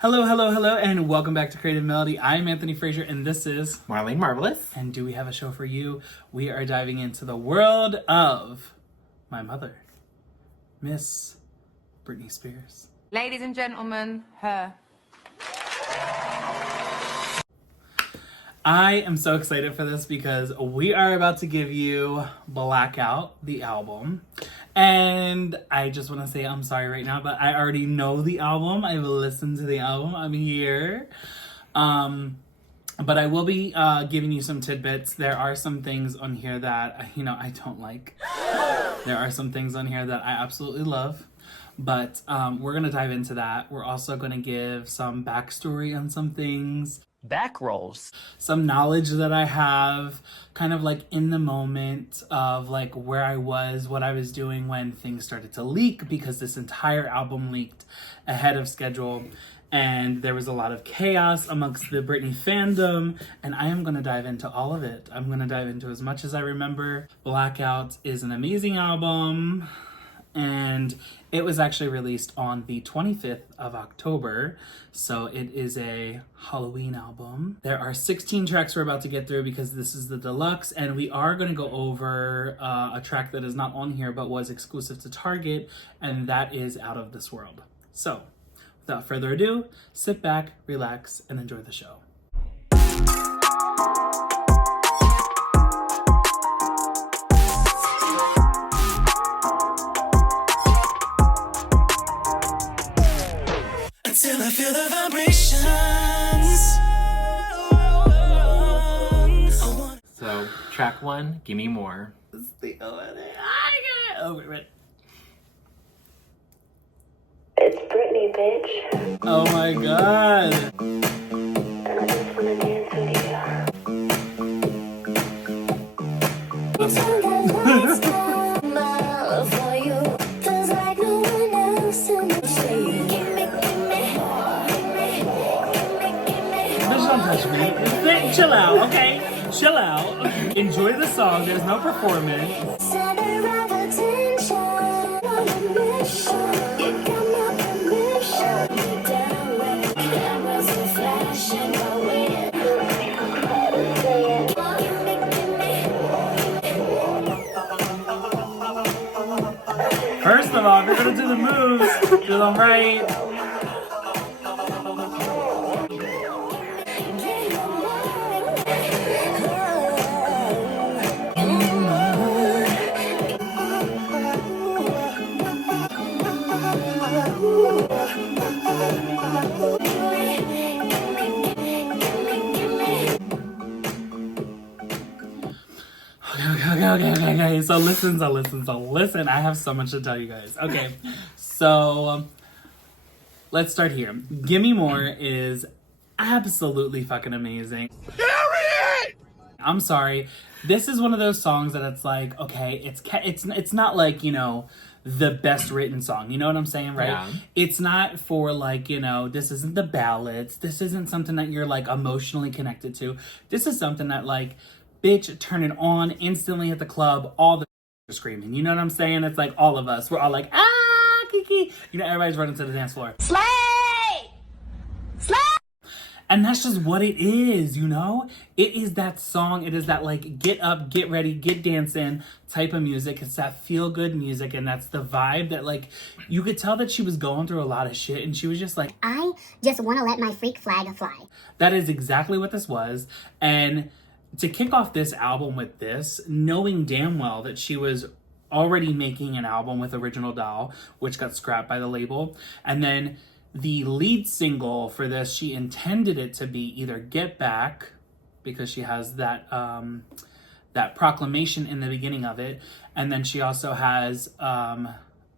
Hello, hello, hello, and welcome back to Creative Melody. I'm Anthony Frazier, and this is Marlene Marvelous. And do we have a show for you? We are diving into the world of my mother, Miss Britney Spears. Ladies and gentlemen, her. I am so excited for this because we are about to give you Blackout, the album. And I just want to say I'm sorry right now, but I already know the album. I've listened to the album. I'm here. But I will be giving you some tidbits. There are some things on here that, I don't like. There are some things on here that I absolutely love. But we're going to dive into that. We're also going to give some backstory on some things. Back rolls. Some knowledge that I have kind of like in the moment of like where I was, what I was doing when things started to leak, because this entire album leaked ahead of schedule and there was a lot of chaos amongst the Britney fandom, and I am going to dive into all of it. I'm going to dive into as much as I remember. Blackout is an amazing album, and it was actually released on the 25th of October, so it is a Halloween album. There are 16 tracks we're about to get through because this is the deluxe, and we are going to go over a track that is not on here but was exclusive to Target, and that is Out of This World. So, without further ado, sit back, relax, and enjoy the show. Till I feel the vibrations. So, track one, Gimme More. This is the wait. It's Britney, bitch. Oh my god. And I just wanna dance with you. My love for you feels like no one else in the city. Gimme. Bitch, don't touch me. Chill out, okay? Chill out. Enjoy the song. There's no performance. Center of attention on a mission. You got my permission. You're down with the cameras and flashing my way. First of all, if you're gonna do the moves, do them right. Okay. So listen. I have so much to tell you guys. Okay, so let's start here. Gimme More is absolutely fucking amazing. Period! I'm sorry. This is one of those songs that it's like, okay, it's not like, the best written song. You know what I'm saying, right? Yeah. It's not for like, this isn't the ballads. This isn't something that you're like emotionally connected to. This is something that like, bitch, turn it on instantly at the club, all the screaming. You know what I'm saying? It's like all of us. We're all like, ah, kiki. Everybody's running to the dance floor. Slay! And that's just what it is, It is that song. It is that like get up, get ready, get dancing type of music. It's that feel good music, and that's the vibe that like you could tell that she was going through a lot of shit, and she was just like, I just want to let my freak flag fly. That is exactly what this was. And to kick off this album with this, knowing damn well that she was already making an album with Original Doll, which got scrapped by the label, and then the lead single for this, she intended it to be either Get Back, because she has that that proclamation in the beginning of it, and then she also has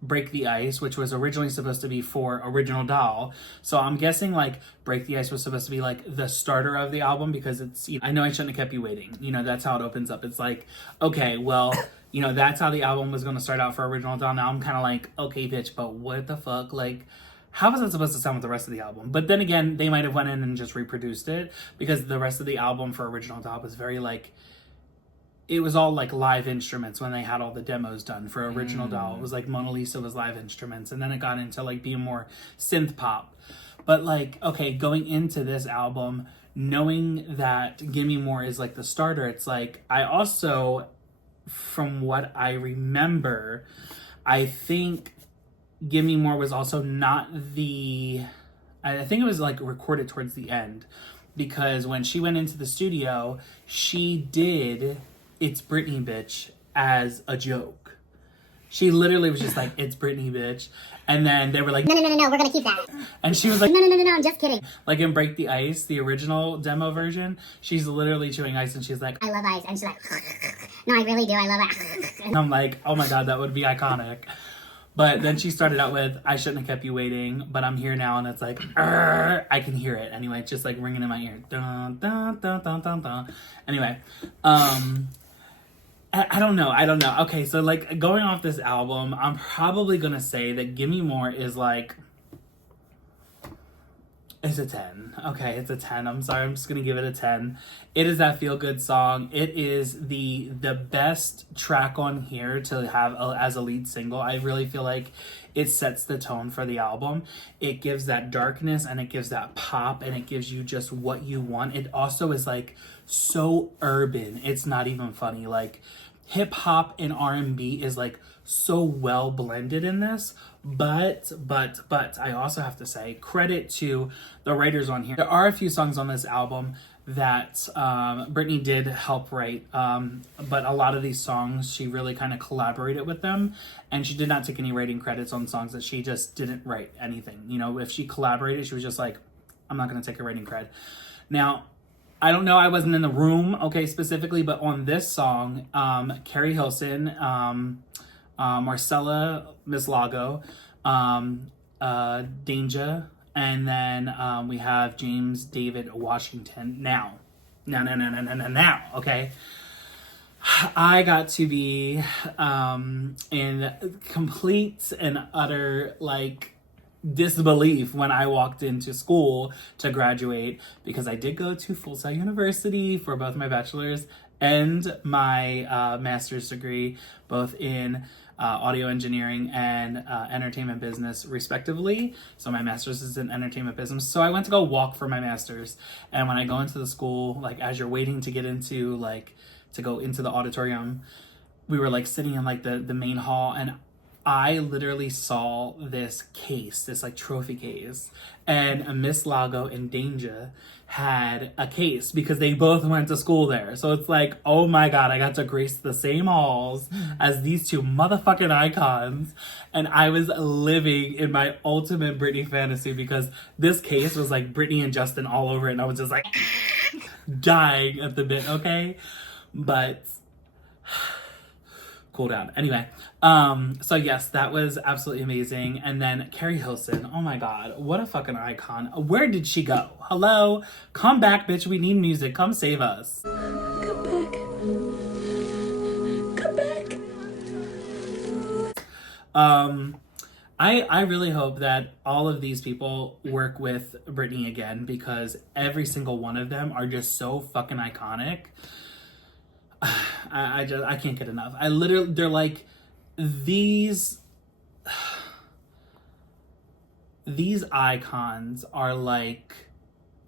Break the Ice, which was originally supposed to be for Original Doll. So I'm guessing like Break the Ice was supposed to be like the starter of the album, because it's, I know I shouldn't have kept you waiting. That's how it opens up. It's like, okay, well, that's how the album was going to start out for Original Doll. Now I'm kind of like, okay, bitch, but what the fuck? Like, how was that supposed to sound with the rest of the album? But then again, they might have went in and just reproduced it, because the rest of the album for Original Doll was very like, it was all like live instruments when they had all the demos done for Original Doll. It was like Mona Lisa was live instruments, and then it got into like being more synth pop. But like, okay, going into this album, knowing that Gimme More is like the starter, it's like, I also, from what I remember, I think Gimme More was also not I think it was like recorded towards the end, because when she went into the studio, she did It's Britney Bitch as a joke. She literally was just like, it's Britney Bitch. And then they were like, No, we're gonna keep that. and she was like, No, I'm just kidding. like in Break the Ice, the original demo version, she's literally chewing ice and she's like, I love ice. And she's like, no, I really do. I love it. and I'm like, oh my God, that would be iconic. But then she started out with, I shouldn't have kept you waiting, but I'm here now. And it's like, I can hear it. Anyway, it's just like ringing in my ear. Dun, dun, dun, dun, dun, dun. Anyway, I don't know. Okay, so like going off this album, I'm probably going to say that Gimme More is like, it's a 10. Okay, it's a 10. I'm sorry, I'm just going to give it a 10. It is that feel-good song. It is the best track on here to have as a lead single. I really feel like it sets the tone for the album. It gives that darkness and it gives that pop and it gives you just what you want. It also is like so urban. It's not even funny. Like hip hop and R&B is like so well blended in this. But I also have to say credit to the writers on here. There are a few songs on this album that Britney did help write, but a lot of these songs she really kind of collaborated with them, and she did not take any writing credits on songs that she just didn't write anything. You know, if she collaborated, she was just like, I'm not going to take a writing cred. Now, I don't know, I wasn't in the room, okay, specifically, but on this song, Carrie Hilson, Marcella Mislago, Danger, and then we have James David Washington. Now, okay? I got to be in complete and utter, like, disbelief when I walked into school to graduate, because I did go to Full Sail University for both my bachelor's and my master's degree, both in audio engineering and entertainment business, respectively. So my master's is in entertainment business. So I went to go walk for my master's, and when I go into the school, like as you're waiting to get into like to go into the auditorium, we were like sitting in like the main hall, and I literally saw this case, this like trophy case, and Miss Lago and Danger had a case because they both went to school there. So it's like, oh my God, I got to grace the same halls as these two motherfucking icons. And I was living in my ultimate Britney fantasy because this case was like Britney and Justin all over it. And I was just like dying at the bit, okay? But cool down. Anyway, so yes, that was absolutely amazing. And then Carrie Hilson, oh my God, what a fucking icon. Where did she go? Hello? Come back, bitch. We need music. Come save us. Come back. Come back. I really hope that all of these people work with Britney again, because every single one of them are just so fucking iconic. I can't get enough. They're like these icons are like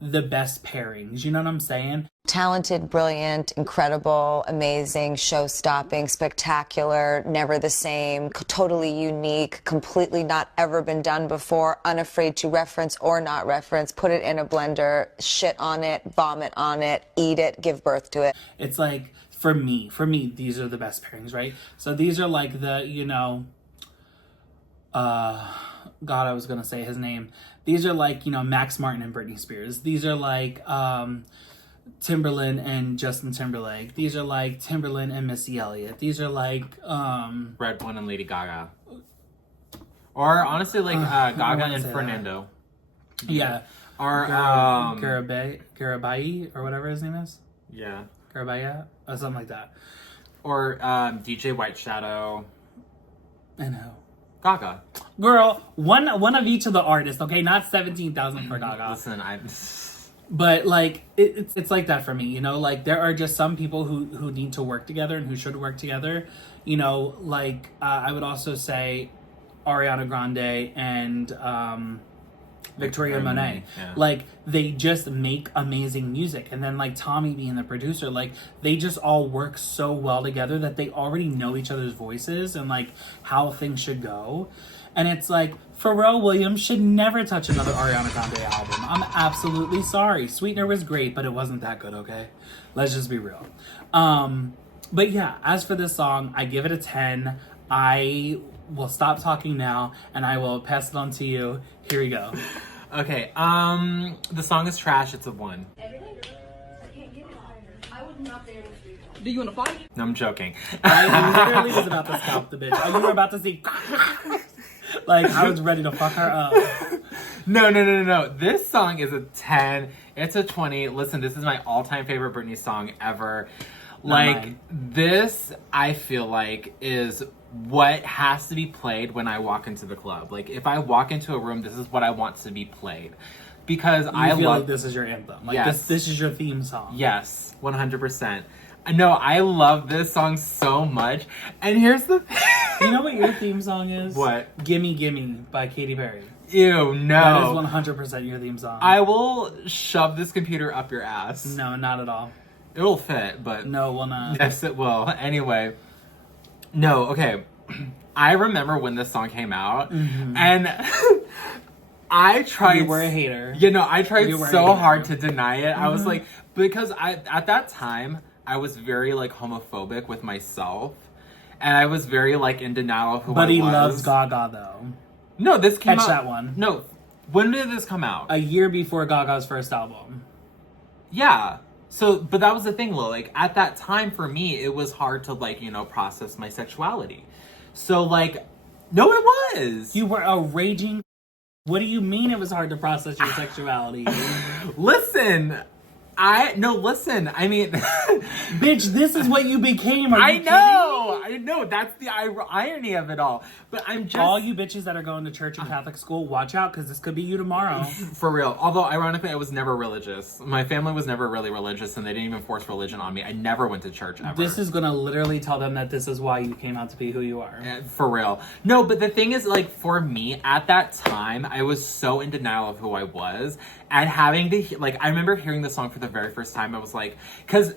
the best pairings. You know what I'm saying? Talented, brilliant, incredible, amazing, show-stopping, spectacular, never the same, totally unique, completely not ever been done before, unafraid to reference or not reference, put it in a blender, shit on it, vomit on it, eat it, give birth to it. It's like, for me, these are the best pairings, right? So these are like the, you know, God, I was gonna say his name. These are like, you know, Max Martin and Britney Spears. These are like Timberland and Justin Timberlake. These are like Timberland and Missy Elliott. These are like Red One and Lady Gaga. Or honestly, like Gaga and Fernando. Yeah. Or Garabay or whatever his name is. yeah. Garabaya or something like that. Or DJ White Shadow. I know. Gaga. Girl, one of each of the artists, okay? Not 17,000 for Gaga. Listen, But like it's like that for me, you know, like there are just some people who need to work together and who should work together, you know, like I would also say Ariana Grande and Victoria Monet. Yeah. Like, they just make amazing music. And then, like, Tommy being the producer, like, they just all work so well together that they already know each other's voices and, like, how things should go. And it's like, Pharrell Williams should never touch another Ariana Grande album. I'm absolutely sorry. Sweetener was great, but it wasn't that good, okay? Let's just be real. But yeah, as for this song, I give it a 10. I will stop talking now, and I will pass it on to you. Here we go. Okay, the song is trash. It's a 1. Do you want to fight? No, I'm joking. I literally was about to scalp the bitch. Oh, you were about to see... Like, I was ready to fuck her up. No. This song is a 10. It's a 20. Listen, this is my all-time favorite Britney song ever. Like, this, I feel like, is what has to be played when I walk into the club. Like, if I walk into a room, this is what I want to be played. Because I feel love... like this is your anthem. Like, Yes. this is your theme song. Yes, 100%. No, I love this song so much. And here's the thing. You know what your theme song is? What? Gimme Gimme by Katy Perry. Ew, no. That is 100% your theme song. I will shove this computer up your ass. No, not at all. It'll fit, but... No, will not. Yes, it will. Anyway. No, okay. I remember when this song came out, and I tried... You were a hater. You know, I tried You were a so hater. hard to deny it. I was like... Because at that time, I was very, like, homophobic with myself. And I was very, like, in denial of who I was. But he loves Gaga, though. No, this came Catch out... that one. No. When did this come out? A year before Gaga's first album. Yeah. So, but that was the thing, Lo. Like, at that time, for me, it was hard to, like, you know, process my sexuality. So, like, no, it was. You were a raging... What do you mean it was hard to process your sexuality? Listen. Listen. I mean... Bitch, this is what you became. Are you I kidding know. me? I know. That's the irony of it all. But I'm just... All you bitches that are going to church and Catholic school, watch out, because this could be you tomorrow. For real. Although, ironically, I was never religious. My family was never really religious, and they didn't even force religion on me. I never went to church, ever. This is going to literally tell them that this is why you came out to be who you are. For real. No, but the thing is, like, for me, at that time, I was so in denial of who I was. And having to, like, I remember hearing the song for the very first time. I was like, because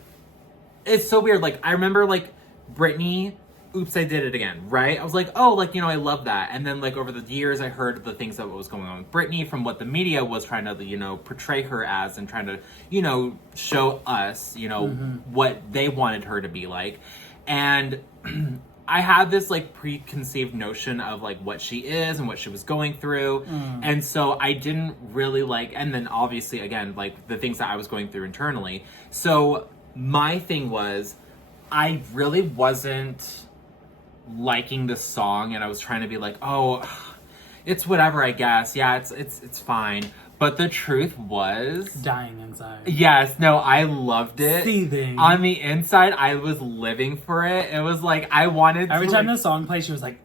it's so weird. Like, I remember, like, Britney, Oops, I Did It Again, right? I was like, oh, like, you know, I love that. And then, like, over the years, I heard the things that was going on with Britney from what the media was trying to, you know, portray her as and trying to, you know, show us, you know, what they wanted her to be like. And I had this, like, preconceived notion of, like, what she is and what she was going through. And so I didn't really, like, and then obviously, again, like, the things that I was going through internally. So my thing was, I really wasn't liking the song, and I was trying to be like, oh, it's whatever, I guess. Yeah, it's fine. But the truth was... Dying inside. Yes, no, I loved it. Seething. On the inside, I was living for it. It was like, I wanted to... Every time the song plays, she was like...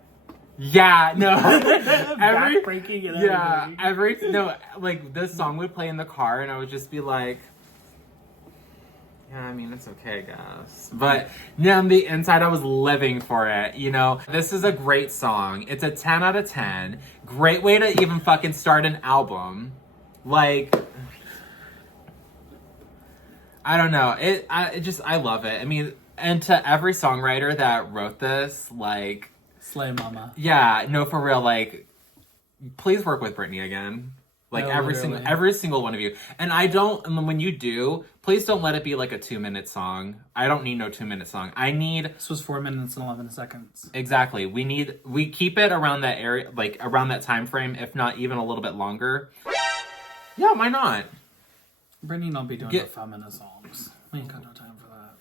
Yeah, no. Backbreaking and everything. No, like, this song would play in the car, and I would just be like... Yeah, I mean, it's okay, I guess. But, yeah, on the inside, I was living for it, you know? This is a great song. It's a 10 out of 10. Great way to even fucking start an album. Like, I don't know. I love it. I mean, and to every songwriter that wrote this, like... Slay mama. Yeah, no, for real, like, please work with Britney again. Like, No, every literally. single one of you. And when you do, please don't let it be like a 2-minute song. I don't need no 2-minute song. I need... This was 4 minutes and 11 seconds. Exactly. We keep it around that area, like, around that time frame, if not even a little bit longer. Yeah, why not? Britney don't be doing the 5-minute songs. We ain't got no time for that.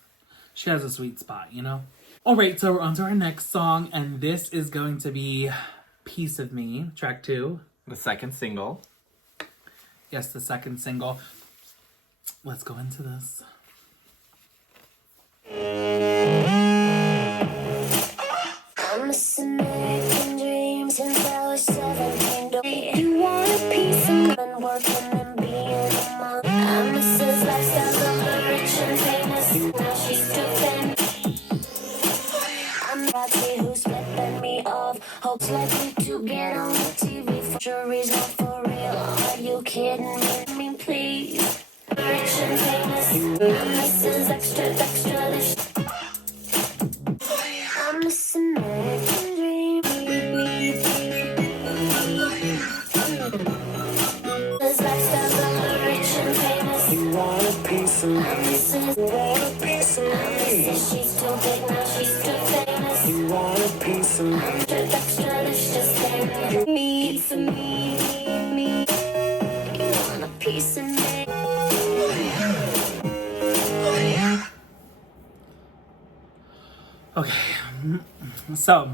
She has a sweet spot, you know? Alright, so we're on to our next song, and this is going to be Piece of Me, track 2. The second single. Yes, the second single. Let's go into this. I'm missing American dreams since I was 17. You want a piece of me and working and being a mom. I miss his lifestyle of the rich and famous. Now she's too thin. I'm Roxy who's flipping me off. Hopes likely to get on the TV for sure he's not for real. Are you This is extra, extra. I'm this American dream. This lifestyle's of the rich and famous. You want a piece of me. You want a piece of me. She's too big now, she's too famous. You want a piece of me. Extra, extra, this just ain't me. It's a me. You want a piece of me. Okay, so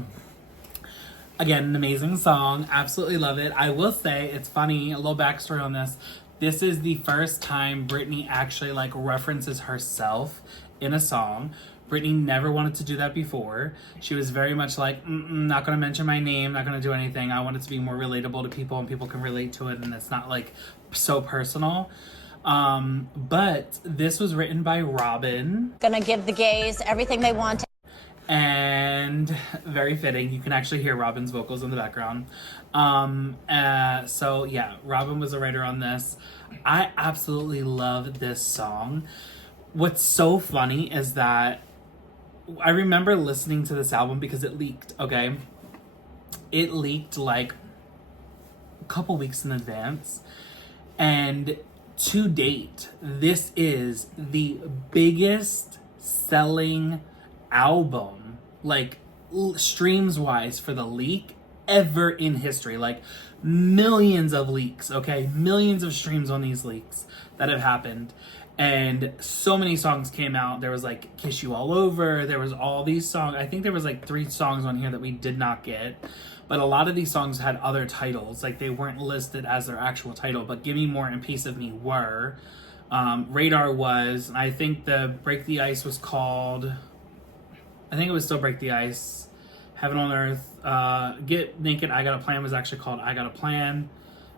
again, an amazing song. Absolutely love it. I will say, it's funny, a little backstory on this. This is the first time Britney actually like references herself in a song. Britney never wanted to do that before. She was very much like, not going to mention my name, not going to do anything. I want it to be more relatable to people and people can relate to it and it's not like so personal. But this was written by Robin. Gonna give the gays everything they want. And very fitting. You can actually hear Robin's vocals in the background. So yeah, Robin was a writer on this. I absolutely love this song. What's so funny is that I remember listening to this album because it leaked, okay? It leaked like a couple weeks in advance. And to date, this is the biggest selling album, like streams wise, for the leak ever in history. Like millions of leaks, okay? Millions of streams on these leaks that have happened. And so many songs came out. There was like Kiss You All Over. There was all these songs. I think there was like 3 songs on here that we did not get. But a lot of these songs had other titles. Like they weren't listed as their actual title. But Gimme More and Piece of Me were. Radar was. I think the Break the Ice was called... I think it was still Break the Ice. Heaven on Earth. Get Naked, I Got a Plan was actually called I Got a Plan.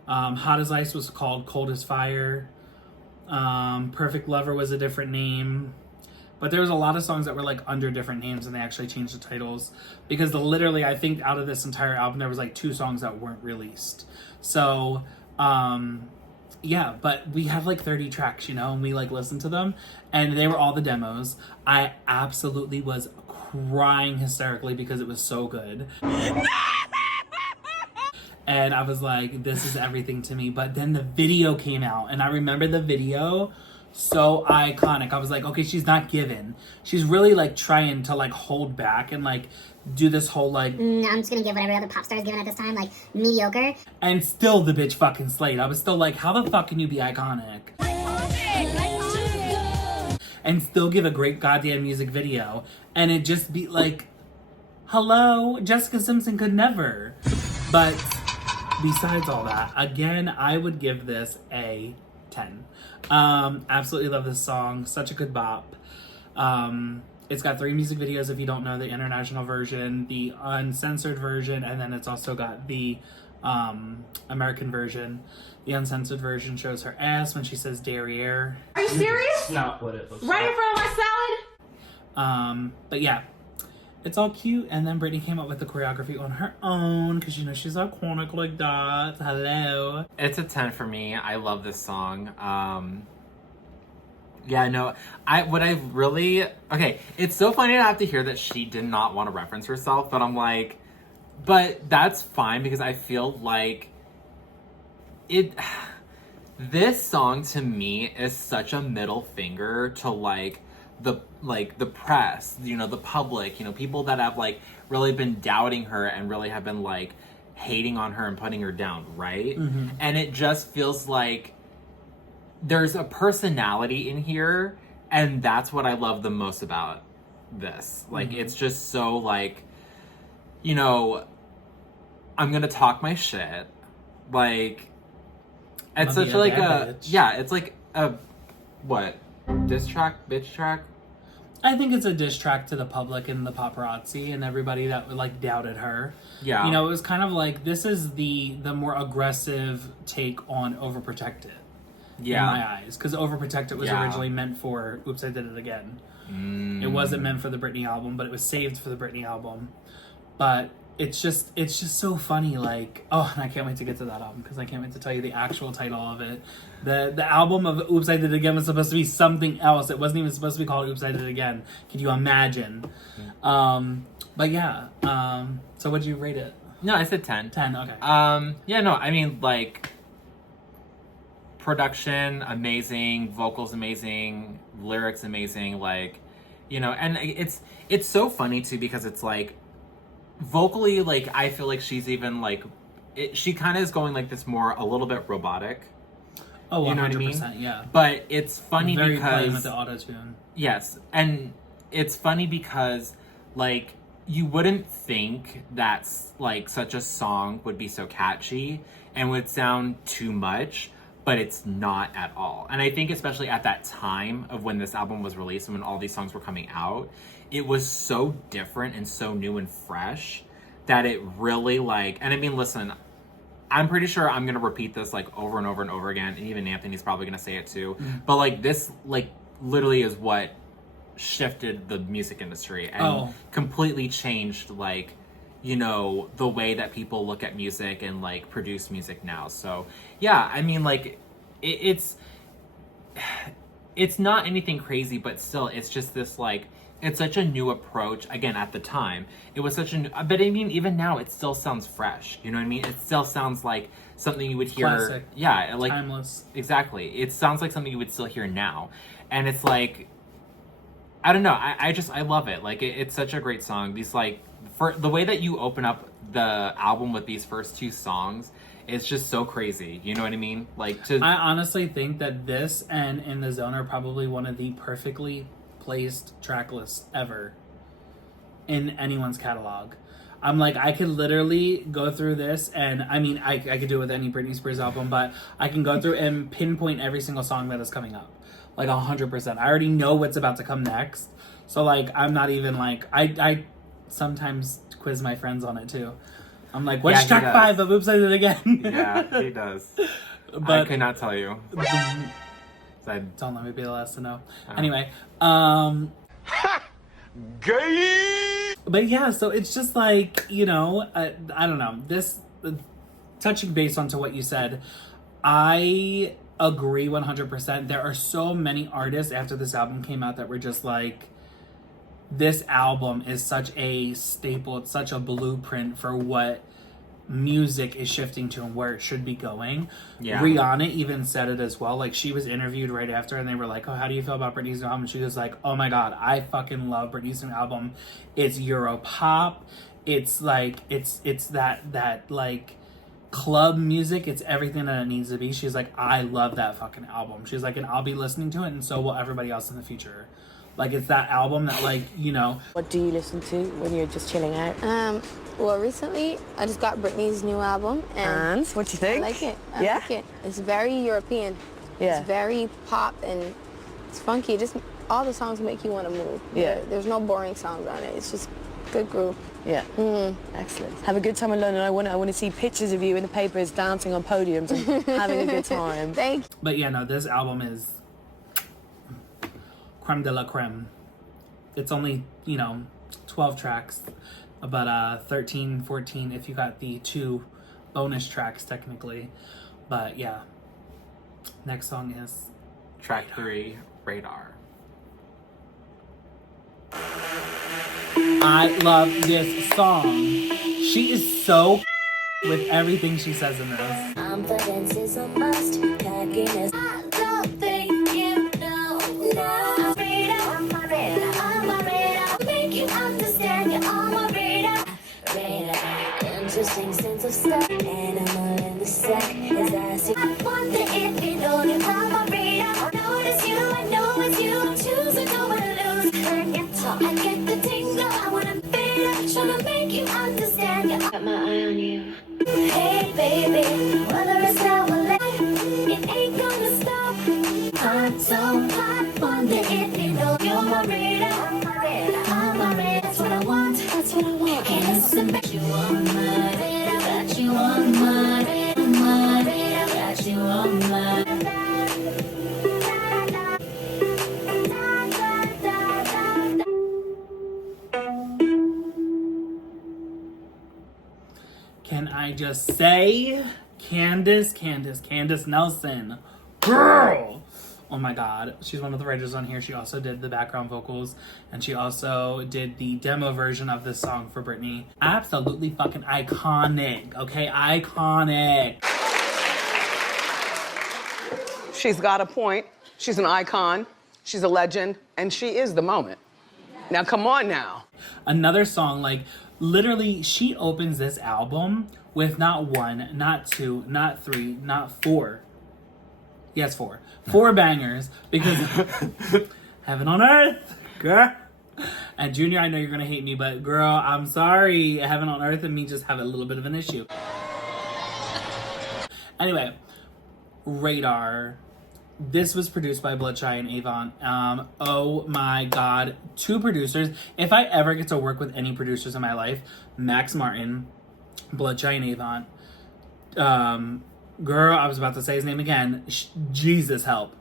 Hot as Ice was called Cold as Fire. Perfect Lover was a different name. But there was a lot of songs that were like under different names and they actually changed the titles. Because literally, I think out of this entire album, there was like 2 songs that weren't released. So, yeah, but we have like 30 tracks, you know, and we like listened to them. And they were all the demos. I absolutely was crying hysterically because it was so good. And I was like, this is everything to me. But then the video came out and I remember the video, so iconic. I was like, okay, she's not giving. She's really like trying to like hold back and like do this whole like, I'm just gonna give what every other pop star is giving at this time, like mediocre. And still the bitch fucking slayed. I was still like, how the fuck can you be iconic? And still give a great goddamn music video. And it just be like, hello, Jessica Simpson could never. But besides all that, again, I would give this a 10. Absolutely love this song. Such a good bop. It's got 3 music videos if you don't know, the international version, the uncensored version, and then it's also got the American version. The uncensored version shows her ass when she says derriere. Are you serious? Not what it looks Right like. in front of my salad? But yeah, it's all cute. And then Britney came up with the choreography on her own because, you know, she's iconic like that. Hello. It's a 10 for me. I love this song. Yeah, no, okay, it's so funny to have to hear that she did not want to reference herself, but I'm like, but that's fine because I feel like this song to me is such a middle finger to like the press, you know, the public, you know, people that have like really been doubting her and really have been like hating on her and putting her down, right? Mm-hmm. And it just feels like there's a personality in here, and that's what I love the most about this. Like, it's just so like, you know, I'm gonna talk my shit. Like, it's such like a bitch. Yeah, it's like a what? Diss track, bitch track. I think it's a diss track to the public and the paparazzi and everybody that like doubted her. Yeah, you know, it was kind of like, this is the more aggressive take on Overprotected. Yeah, in my eyes, because Overprotected was originally meant for Oops, I Did It Again. It wasn't meant for the Britney album, but it was saved for the Britney album. But it's just so funny. Like, oh, and I can't wait to get to that album because I can't wait to tell you the actual title of it. The album of Oops, I Did It Again was supposed to be something else. It wasn't even supposed to be called Oops, I Did It Again. Can you imagine? But yeah. So what'd you rate it? No, I said 10. 10, okay. Yeah, no, I mean, like, production, amazing, vocals amazing, lyrics amazing, like, you know, and it's so funny too because it's like, vocally, like, I feel like she's even like, she kind of is going like this more, a little bit robotic. Oh, 100%, you know what I mean? Yeah. But it's funny Very because... playing with the auto-tune. Yes, and it's funny because, like, you wouldn't think that, like, such a song would be so catchy and would sound too much, but it's not at all. And I think especially at that time of when this album was released and when all these songs were coming out, it was so different and so new and fresh that it really, like... And I mean, listen, I'm pretty sure I'm going to repeat this, like, over and over and over again, and even Anthony's probably going to say it too. But, like, this, like, literally is what shifted the music industry and completely changed, like, you know, the way that people look at music and, like, produce music now. So, yeah, I mean, like, it's not anything crazy, but still, it's just this, like, it's such a new approach. Again, at the time, it was such a new, but I mean, even now, it still sounds fresh. You know what I mean? It still sounds like something you would hear. Classic. Yeah, like timeless. Exactly. It sounds like something you would still hear now, and it's like, I don't know. I love it. Like, it's such a great song. These, like, for the way that you open up the album with these first two songs, it's just so crazy. You know what I mean? Like, I honestly think that this and In the Zone are probably one of the perfectly placed track lists ever in anyone's catalog. I'm like, I could literally go through this, and I mean, I could do it with any Britney Spears album, but I can go through and pinpoint every single song that is coming up. Like 100%. I already know what's about to come next. So, like, I'm not even like, I sometimes quiz my friends on it too. I'm like, what's track 5 of Oops, I Did It Again? Yeah, he does. But I could not tell you. Don't let me be the last to know. Oh. Anyway, Gay! But yeah, so it's just like, you know, I don't know. This, touching base onto what you said, I agree 100%. There are so many artists after this album came out that were just like, this album is such a staple, it's such a blueprint for what music is shifting to and where it should be going. Yeah. Rihanna even said it as well. Like, she was interviewed right after and they were like, oh, how do you feel about Britney's new album? And she was like, oh my god, I fucking love Britney's new album. It's Euro pop. It's like, it's that like club music. It's everything that it needs to be. She's like, I love that fucking album. She's like, and I'll be listening to it, and so will everybody else in the future. Like, it's that album that, like, you know. What do you listen to when you're just chilling out? Well, recently I just got Britney's new album, and what do you think? I like it. I like it. It's very European. Yeah. It's very pop and it's funky. Just all the songs make you want to move. Yeah. There's no boring songs on it. It's just good groove. Yeah. Excellent. Have a good time in London. I want to see pictures of you in the papers dancing on podiums and having a good time. Thank you. But yeah, no, this album is creme de la creme. It's only, you know, 12 tracks, but 13, 14 if you got the 2 bonus tracks technically. But yeah, next song is track 3, Radar. I love this song. She is so with everything she says in this. Confidence is a must. Cockiness. I don't think you know. No. Radar, on my radar, on my radar. Make you understand you're on my radar. Radar. Interesting sense of stuff. Animal in the sack. As I see. I wonder if you know you're on my radar. Notice you, I know it's you. I choose, I don't wanna lose. When you talk, I get the tingle. I wanna be there, trying to make you understand. I got my eye on you. Hey baby, whether it's now or later, it ain't gonna stop. I'm so hot, wonder if you know you're my radar. I'm my radar, I'm my radar. That's what I want, that's what I want. Hey listen, got you on my radar, got you on my radar, my radar, got you on my radar. I just say? Candace Nelson. Girl! Oh my god. She's one of the writers on here. She also did the background vocals. And she also did the demo version of this song for Britney. Absolutely fucking iconic. Okay? Iconic. She's got a point. She's an icon. She's a legend. And she is the moment. Now, come on now. Another song, like, literally, she opens this album with not one, not two, not three, not four. Yes, four. 4 bangers, because Heaven on Earth, girl. And Junior, I know you're gonna hate me, but girl, I'm sorry. Heaven on Earth and me just have a little bit of an issue. Anyway, Radar. This was produced by Bloodshy and Avon. Oh my god. 2 producers. If I ever get to work with any producers in my life, Max Martin, Bloodshy and Avon. Girl, I was about to say his name again. Jesus help.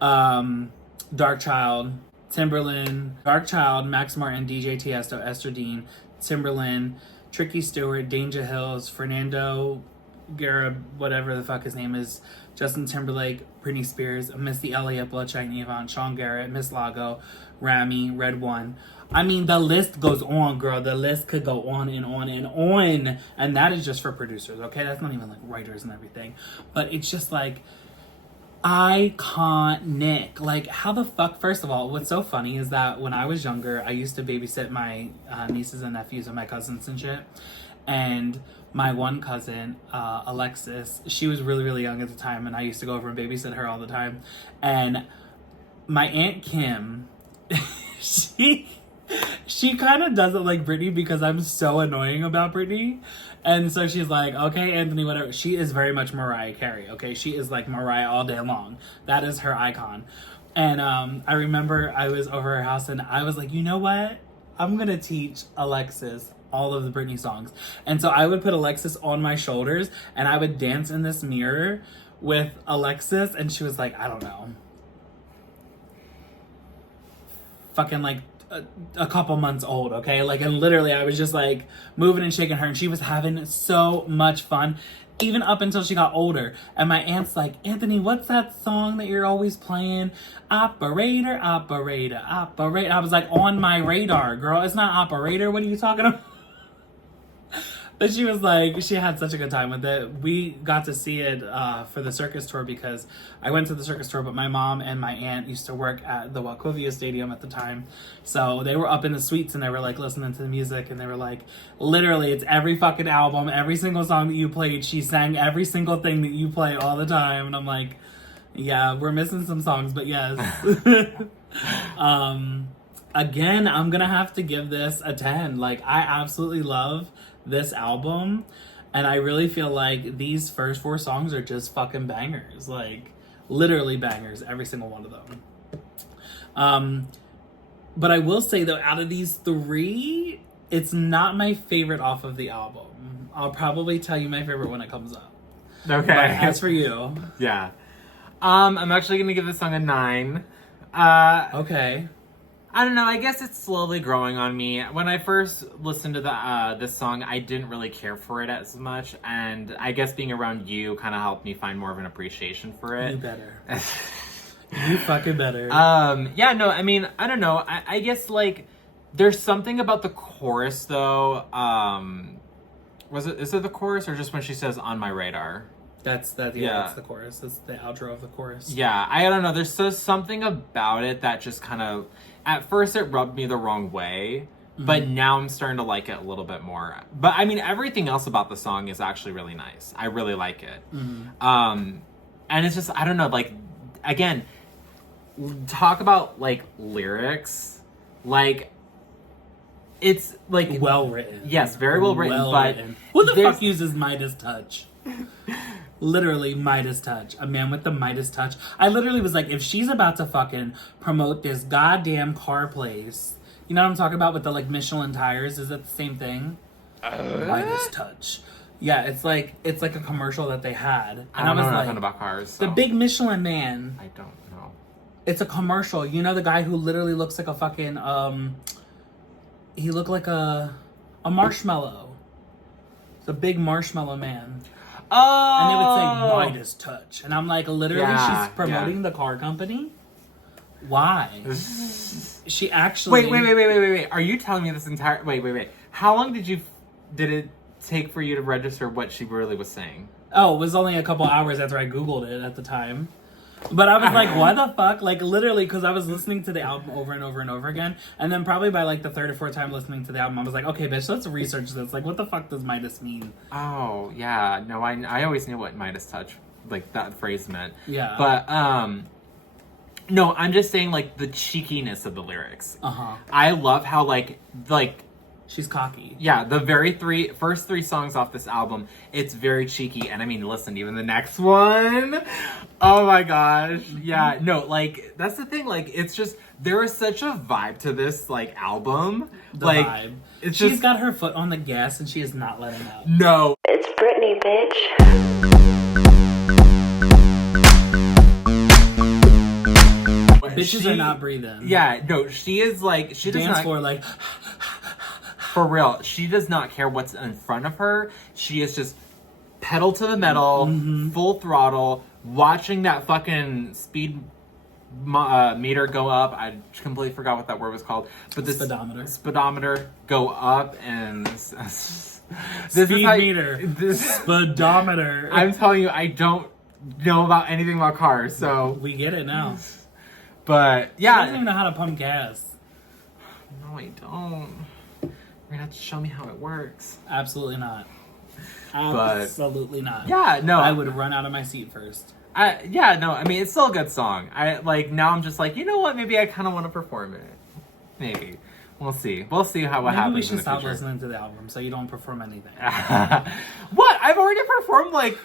Dark Child, Timberland, Max Martin, DJ Tiesto, Esther Dean, Timberland, Tricky Stewart, Danger Hills, Fernando Garab, whatever the fuck his name is, Justin Timberlake, Britney Spears, Missy Elliott, Bloodshy and Avon, Sean Garrett, Miss Lago, Rami, Red One. I mean, the list goes on, girl. The list could go on and on and on. And that is just for producers, okay? That's not even like writers and everything. But it's just like iconic. Like, how the fuck, first of all, what's so funny is that when I was younger, I used to babysit my nieces and nephews and my cousins and shit. And my one cousin, Alexis, she was really, really young at the time, and I used to go over and babysit her all the time. And my Aunt Kim, she kind of doesn't like Britney because I'm so annoying about Britney. And so she's like, okay, Anthony, whatever. She is very much Mariah Carey, okay? She is like Mariah all day long. That is her icon. And I remember I was over her house and I was like, you know what? I'm going to teach Alexis all of the Britney songs. And so I would put Alexis on my shoulders and I would dance in this mirror with Alexis. And she was like, I don't know, fucking like a couple months old, okay? Like, and literally I was just like moving and shaking her and she was having so much fun, even up until she got older. And my aunt's like, Anthony, what's that song that you're always playing? Operator, operator, operator. I was like, On My Radar, girl. It's not operator. What are you talking about? But she was like, she had such a good time with it. We got to see it for the circus tour because I went to the circus tour, but my mom and my aunt used to work at the Wachovia Stadium at the time. So they were up in the suites and they were like listening to the music and they were like, literally, it's every fucking album, every single song that you played. She sang every single thing that you play all the time. And I'm like, yeah, we're missing some songs, but yes. Again, I'm gonna have to give this a 10. Like, I absolutely love this album, and I really feel like these first 4 songs are just fucking bangers. Like, literally bangers, every single one of them. But I will say, though, out of these 3, it's not my favorite off of the album. I'll probably tell you my favorite when it comes up. Okay. But as for you... Yeah. I'm actually gonna give this song a 9. Okay. I don't know, I guess it's slowly growing on me. When I first listened to this song, I didn't really care for it as much, and I guess being around you kind of helped me find more of an appreciation for it. You better. You fucking better. Yeah, no, I mean, I don't know. I guess, like, there's something about the chorus, though. Is it the chorus, or just when she says, On My Radar? That's the chorus. That's the outro of the chorus. Yeah, I don't know. There's something about it that just kind of... At first, it rubbed me the wrong way, but now I'm starting to like it a little bit more. But, I mean, everything else about the song is actually really nice. I really like it. And it's just, I don't know, like, again, talk about, like, lyrics. Like, it's, like... Well written. Yes, very well written, but... Who the fuck uses Midas touch? Literally Midas touch. A man with the Midas touch. I literally was like, if she's about to fucking promote this goddamn car place, you know what I'm talking about with the like Michelin tires? Is that the same thing? Midas touch. Yeah, it's like a commercial that they had. And I don't know was nothing like, about cars. So. The big Michelin man. I don't know. It's a commercial. You know the guy who literally looks like a fucking he looked like a marshmallow. The big marshmallow man. Oh! And they would say Midas touch. And I'm like, literally, Yeah, she's promoting the car company? Why? She actually... Wait. Are you telling me this entire... Wait. How long did it take for you to register what she really was saying? Oh, it was only a couple hours after I Googled it at the time. But I was like, what the fuck? Like, literally, because I was listening to the album over and over and over again. And then probably by, like, the third or fourth time listening to the album, I was like, okay, bitch, let's research this. Like, what the fuck does Midas mean? Oh, yeah. No, I always knew what Midas touch, like, that phrase meant. Yeah. But, no, I'm just saying, like, the cheekiness of the lyrics. Uh-huh. I love how, like... She's cocky. Yeah, the first three songs off this album, it's very cheeky. And I mean, listen, even the next one, oh my gosh. Yeah, no, like, that's the thing. Like, it's just, there is such a vibe to this, like, album. The like, vibe. It's She's just... got her foot on the gas and she is not letting up. No. It's Britney, bitch. Bitches are not breathing. Yeah, no, she is like, she does Dance not... floor, like... For real, she does not care what's in front of her. She is just pedal to the metal, full throttle, watching that fucking speed meter go up. I completely forgot what that word was called. But the speedometer go up, and this Speedometer. Speedometer. I'm telling you, I don't know about anything about cars, so we get it now. But yeah, she doesn't even know how to pump gas. No, I don't. You're gonna have to show me how it works. Absolutely not. Absolutely not. Yeah, no. I would run out of my seat first. I mean, it's still a good song. Now I'm just like, you know what? Maybe I kind of want to perform it. Maybe. We'll see. We'll see what happens in the future. Maybe we should stop listening to the album so you don't perform anything. What? I've already performed like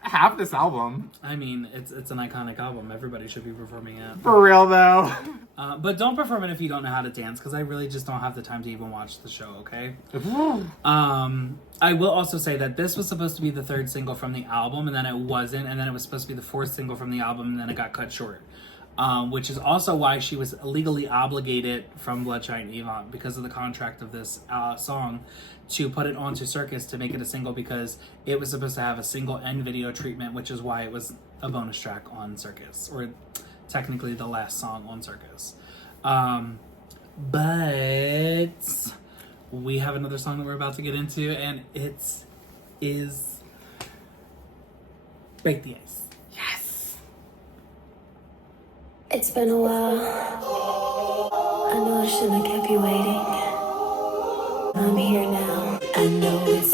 half this album. I mean, it's an iconic album. Everybody should be performing it. For real though. But don't perform it if you don't know how to dance, because I really just don't have the time to even watch the show, okay? I will also say that this was supposed to be the third single from the album, and then it wasn't, and then it was supposed to be the fourth single from the album, and then it got cut short. Which is also why she was legally obligated from Bloodshine and Avant, because of the contract of this song, to put it onto Circus to make it a single, because it was supposed to have a single end video treatment, which is why it was a bonus track on Circus, or technically the last song on Circus. But we have another song that we're about to get into, and it is Break the Ice. It's been a while. I know I shouldn't have kept you waiting. I'm here now. I know it's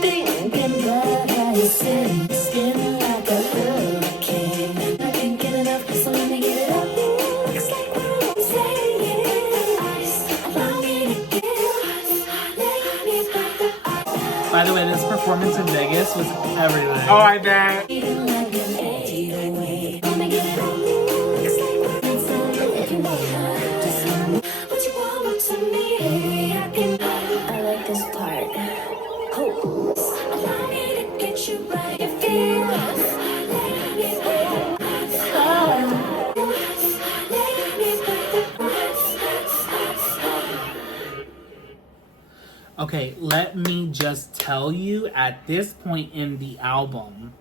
thinking about how you sit spinning like a hurricane. I can't get enough, so let me get it up. Looks like what I'm saying. Allow me to get. By the way, this performance in Vegas was everything. Oh, I bet. I like this part. Allow me to get you right. You feel. Okay, let me just tell you, at this point in the album,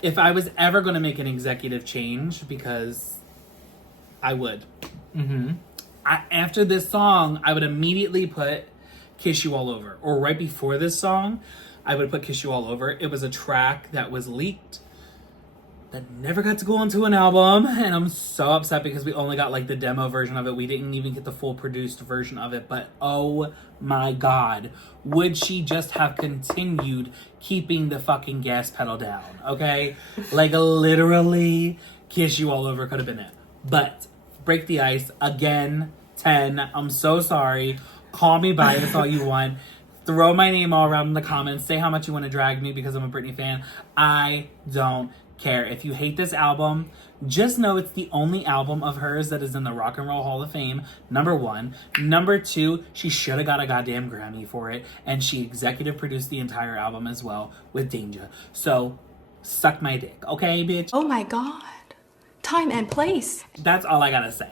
if I was ever going to make an executive change, because I would. After this song, I would immediately put Kiss You All Over. Or right before this song, I would put Kiss You All Over. It was a track that was leaked that never got to go onto an album. And I'm so upset because we only got like the demo version of it. We didn't even get the full produced version of it. But oh my God, would she just have continued keeping the fucking gas pedal down, okay? Like literally, Kiss You All Over could have been it. But Break the Ice, again, 10. I'm so sorry. Call me biased all you want. Throw my name all around in the comments. Say how much you want to drag me because I'm a Britney fan. I don't care. If you hate this album, just know it's the only album of hers that is in the Rock and Roll Hall of Fame, number 1. Number 2, she should have got a goddamn Grammy for it, and she executive produced the entire album as well with Danger. So, suck my dick, okay, bitch? Oh my God. Time and place. That's all I gotta say.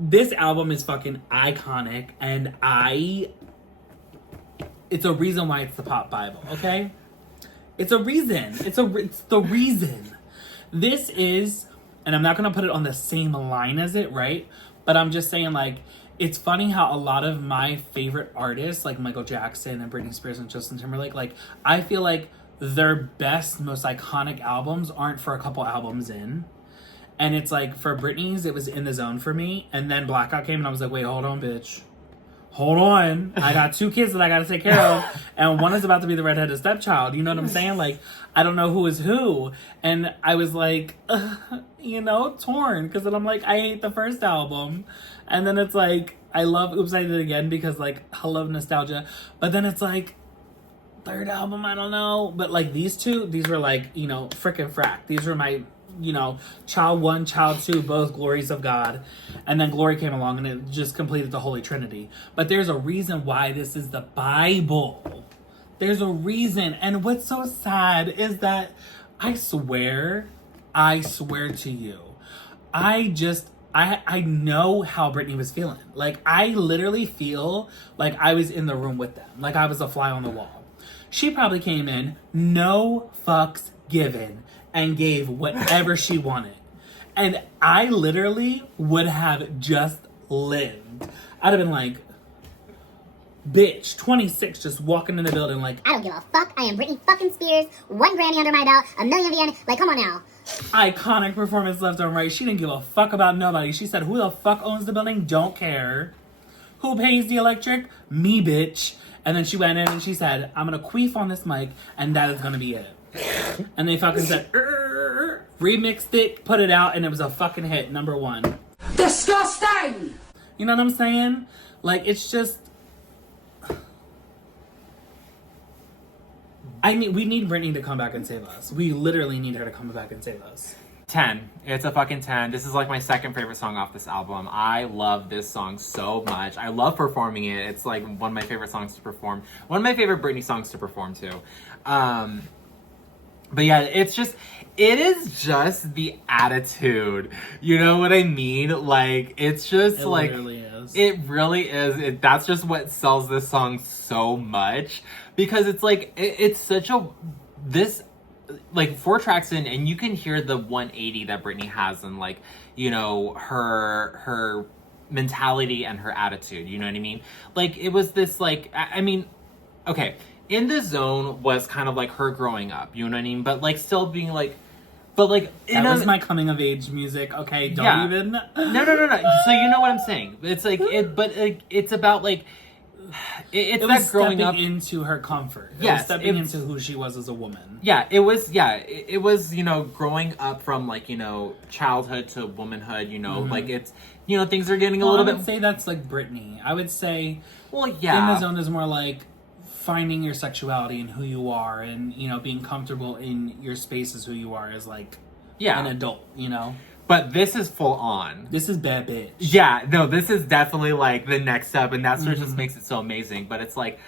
This album is fucking iconic, and I It's a reason why it's the pop Bible, okay? It's a reason. It's the reason. This is, and I'm not going to put it on the same line as it, right? But I'm just saying, like, it's funny how a lot of my favorite artists, like Michael Jackson and Britney Spears and Justin Timberlake, like, I feel like their best, most iconic albums aren't for a couple albums in. And it's like, for Britney's, it was In the Zone for me. And then Blackout came and I was like, wait, hold on, bitch. Hold on. I got 2 kids that I got to take care of. And one is about to be the redheaded stepchild. You know what I'm saying? Like, I don't know who is who. And I was like, torn. Because then I'm like, I hate the first album. And then it's like, I love Oops, I Did It Again because, like, I love nostalgia. But then it's like, third album, I don't know. But, like, these were like, frickin' frack. These were my, child 1, child 2, both glories of God. And then Glory came along and it just completed the Holy Trinity. But there's a reason why this is the Bible. There's a reason. And what's so sad is that I swear to you, I know how Britney was feeling. Like, I literally feel like I was in the room with them. Like I was a fly on the wall. She probably came in, no fucks given, and gave whatever she wanted. And I literally would have just lived. I'd have been like, bitch, 26, just walking in the building like, I don't give a fuck. I am Britney fucking Spears. 1 Grammy under my belt. 1 million Vienna. Like, come on now. Iconic performance left and right. She didn't give a fuck about nobody. She said, who the fuck owns the building? Don't care. Who pays the electric? Me, bitch. And then she went in and she said, I'm gonna queef on this mic and that is gonna be it. And they fucking said, remixed it, put it out, and it was a fucking hit, #1. Disgusting! You know what I'm saying? Like, it's just, we need Britney to come back and save us. We literally need her to come back and save us. 10. It's a fucking 10. This is like my second favorite song off this album. I love this song so much. I love performing it. It's like one of my favorite songs to perform. One of my favorite Britney songs to perform too. But yeah, it is just the attitude. You know what I mean? Like, it's just it like, literally is. It really is. That's just what sells this song so much. Because it's like, it's such a, like 4 tracks in, and you can hear the 180 that Britney has and like, her mentality and her attitude. You know what I mean? Like, it was this like, I mean, okay. In the Zone was kind of like her growing up, you know what I mean? But like still being like, but like that was my coming of age music. Okay, don't even. No. So you know what I'm saying? It's like it's about like it's that growing up into her comfort. Yes, stepping into who she was as a woman. Yeah, it was growing up from like childhood to womanhood. Like it's things are getting a little bit. I would say that's like Britney. I would say, well, yeah, In the Zone is more like finding your sexuality and who you are, and being comfortable in your space as who you are as like an adult, But this is full on. This is bad bitch. Yeah, no, this is definitely like the next step, and that's what just makes it so amazing. But it's like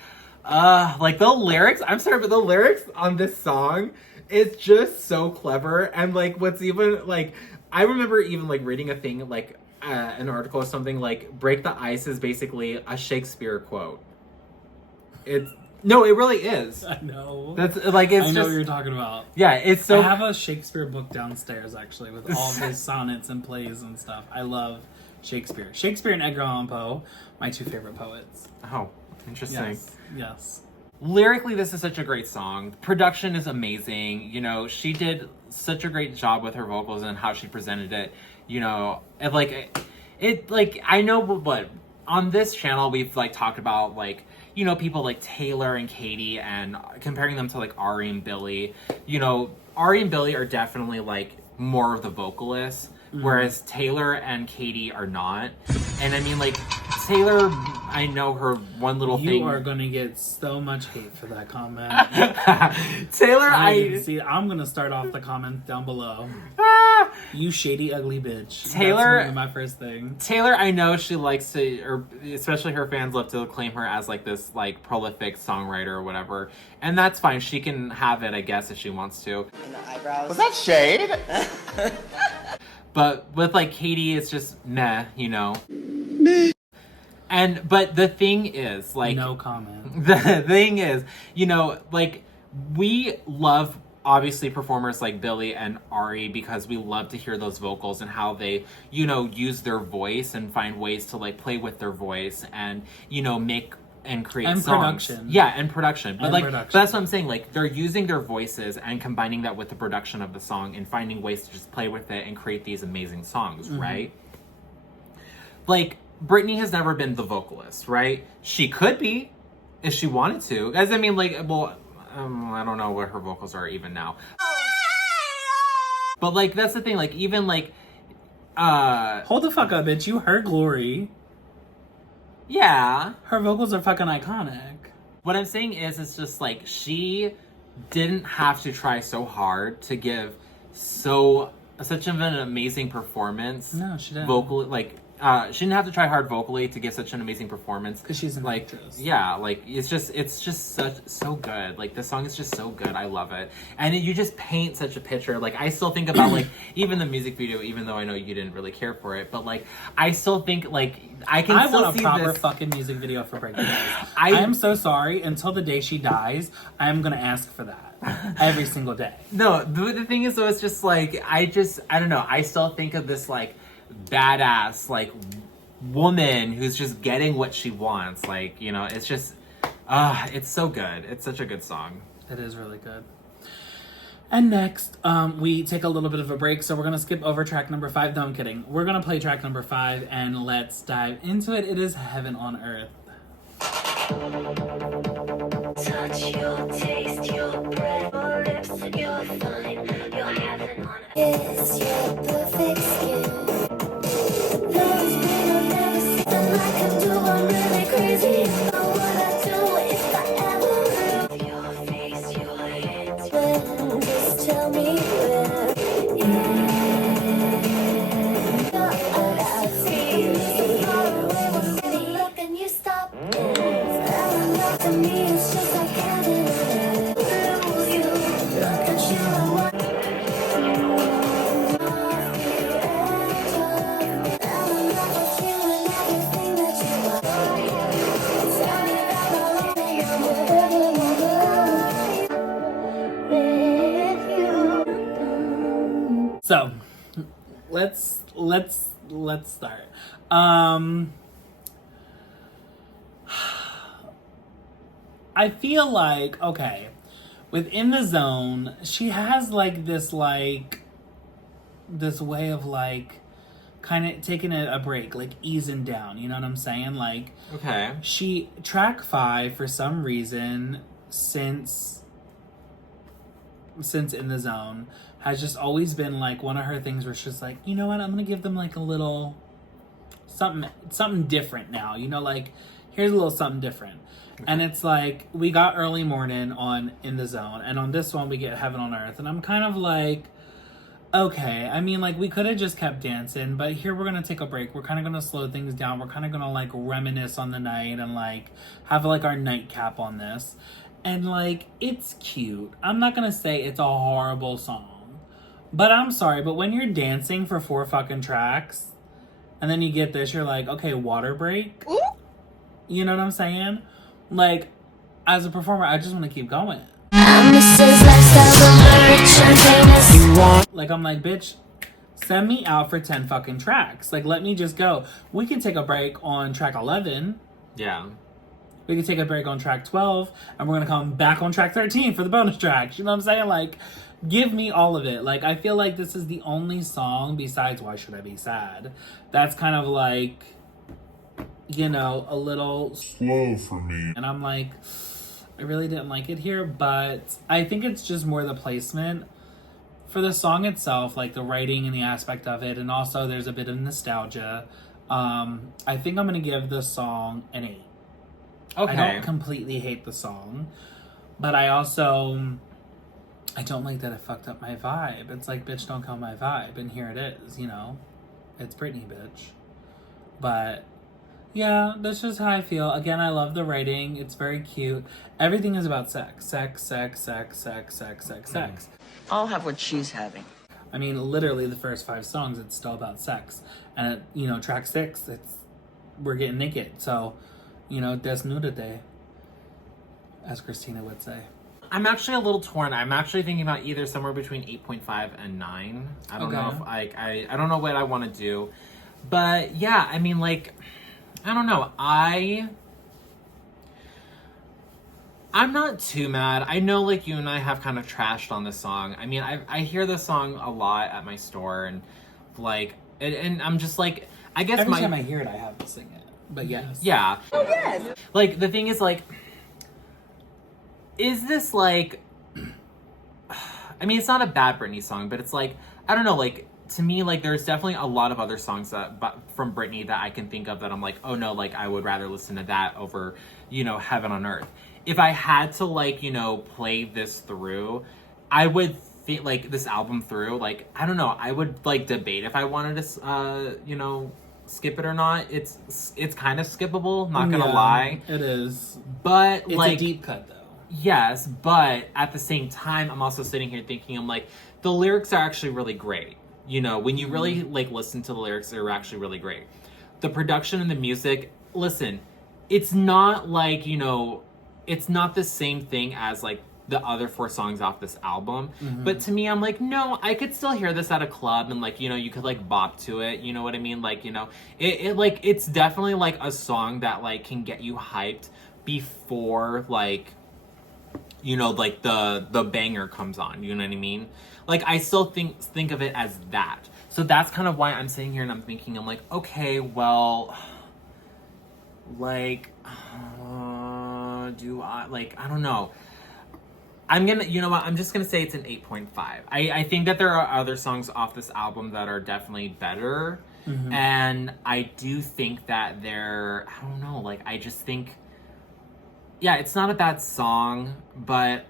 the lyrics, I'm sorry, but the lyrics on this song, it's just so clever. And like what's even like, I remember even like reading a thing like an article or something like "Break the Ice" is basically a Shakespeare quote. No, it really is. I know. That's like it's. I know just, what you're talking about. Yeah, it's so. I have a Shakespeare book downstairs actually with all of his sonnets and plays and stuff. I love Shakespeare. Shakespeare and Edgar Allan Poe, my 2 favorite poets. Oh, interesting. Yes. Lyrically, this is such a great song. Production is amazing. She did such a great job with her vocals and how she presented it. I know what on this channel we've like talked about like. People like Taylor and Katie and comparing them to like Ari and Billie. Ari and Billie are definitely like more of the vocalists, whereas Taylor and Katie are not. And I mean, like, Taylor, I know her one little thing. You are going to get so much hate for that comment. Taylor, I'm going to start off the comments down below. You shady, ugly bitch. Taylor, that's my first thing. Taylor, I know she likes to, or especially her fans love to claim her as like this like prolific songwriter or whatever. And that's fine. She can have it, I guess, if she wants to. And the eyebrows. Was that shade? But with like Katie, it's just meh, But the thing is, like... No comment. The thing is, you know, like, we love, obviously, performers like Billie and Ari because we love to hear those vocals and how they, you know, use their voice and find ways to, like, play with their voice and, you know, make and create and songs. Production. Yeah, and production. But, and like, production. But that's what I'm saying. Like, they're using their voices and combining that with the production of the song and finding ways to just play with it and create these amazing songs, right? Like, Britney has never been the vocalist, right? She could be, if she wanted to. As I mean, like, well, I don't know what her vocals are even now. But, like, that's the thing. Like, even, like, hold the fuck up, bitch. You heard Glory. Yeah. Her vocals are fucking iconic. What I'm saying is, it's just, like, she didn't have to try so hard to give such an amazing performance. No, she didn't. Vocally, like... she didn't have to try hard vocally to give such an amazing performance. Because she's an like, actress. Yeah, like, it's just so good. Like, the song is just so good. I love it. And you just paint such a picture. Like, I still think about, like, even the music video, even though I know you didn't really care for it, but, like, I still think, like, I want a proper fucking music video for Breaking Days. I am so sorry. Until the day she dies, I'm gonna ask for that every single day. No, the thing is, though, it's just, like, I don't know. I still think of this, like, badass, like, woman who's just getting what she wants. Like, you know, it's just it's so good. It's such a good song. It is really good. And next, we take a little bit of a break, so we're gonna skip over track number 5. No, I'm kidding. We're gonna play track number 5 and let's dive into it. It is Heaven on Earth. Touch, your taste, your breath, your lips, you're fine. You're heaven on earth. Yes, your perfect skin. So, let's start. I feel like, okay, within the zone, she has like this way of like kind of taking a break, like easing down, you know what I'm saying? Like, okay. Track 5, for some reason, since In the Zone, has just always been like one of her things where she's like, you know what, I'm gonna give them like a little something different now, you know, like here's a little something different. Okay. And it's like, we got Early Morning on In the Zone, and on this one we get Heaven on Earth, and I'm kind of like, okay, I mean, like, we could have just kept dancing, but here we're gonna take a break. We're kind of gonna slow things down. We're kind of gonna like reminisce on the night and like have like our nightcap on this. And like, it's cute. I'm not gonna say it's a horrible song, but I'm sorry, but when you're dancing for 4 fucking tracks and then you get this, you're like, okay, water break. Ooh. You know what I'm saying? Like, as a performer, I just want to keep going. Like, I'm like, bitch, send me out for 10 fucking tracks. Like, let me just go. We can take a break on track 11. Yeah. We can take a break on track 12, and we're going to come back on track 13 for the bonus tracks. You know what I'm saying? Like, give me all of it. Like, I feel like this is the only song besides Why Should I Be Sad that's kind of like, you know, a little slow for me. And I'm like, I really didn't like it here, but I think it's just more the placement for the song itself, like the writing and the aspect of it, and also there's a bit of nostalgia. I think I'm going to give the song an 8. Okay. I don't completely hate the song, but I don't like that it fucked up my vibe. It's like, bitch, don't kill my vibe. And here it is, you know? It's Britney, bitch. But, yeah, that's just how I feel. Again, I love the writing. It's very cute. Everything is about sex. Sex. I'll have what she's having. I mean, literally the first 5 songs, it's still about sex. And, you know, track 6, we're getting naked. So, you know, desnudate, as Christina would say. I'm actually a little torn. I'm actually thinking about either somewhere between 8.5 and 9. I don't know if I don't know what I want to do. But yeah, I mean, like, I don't know. I'm not too mad. I know, like, you and I have kind of trashed on this song. I mean, I hear this song a lot at my store, and like, and I'm just like, I guess every time I hear it, I have to sing it. But yes. Yeah. Oh yes. Like, the thing is, like, is this like, I mean, it's not a bad Britney song, but it's like, I don't know, like, to me, like, there's definitely a lot of other songs from Britney that I can think of that I'm like, oh no, like, I would rather listen to that over, you know, Heaven on Earth. If I had to, like, you know, play this through, I would think, like, this album through, like, I don't know, I would, like, debate if I wanted to, you know, skip it or not. It's kind of skippable, not gonna lie. It is. But, it's like, a deep cut, though. Yes, but at the same time, I'm also sitting here thinking, I'm like, the lyrics are actually really great. You know, when you really, like, listen to the lyrics, they're actually really great. The production and the music, listen, it's not like, you know, it's not the same thing as, like, the other 4 songs off this album. But to me, I'm like, no, I could still hear this at a club and, like, you know, you could, like, bop to it. You know what I mean? Like, you know, it like, it's definitely, like, a song that, like, can get you hyped before, like, you know, like, the banger comes on. You know what I mean? Like, I still think of it as that. So that's kind of why I'm sitting here and I'm thinking, I'm like, okay, well, like, do I, like, I don't know. I'm gonna, you know what, I'm just gonna say it's an 8.5. I think that there are other songs off this album that are definitely better. And I do think that they're, I don't know, like, I just think, yeah, it's not a bad song, but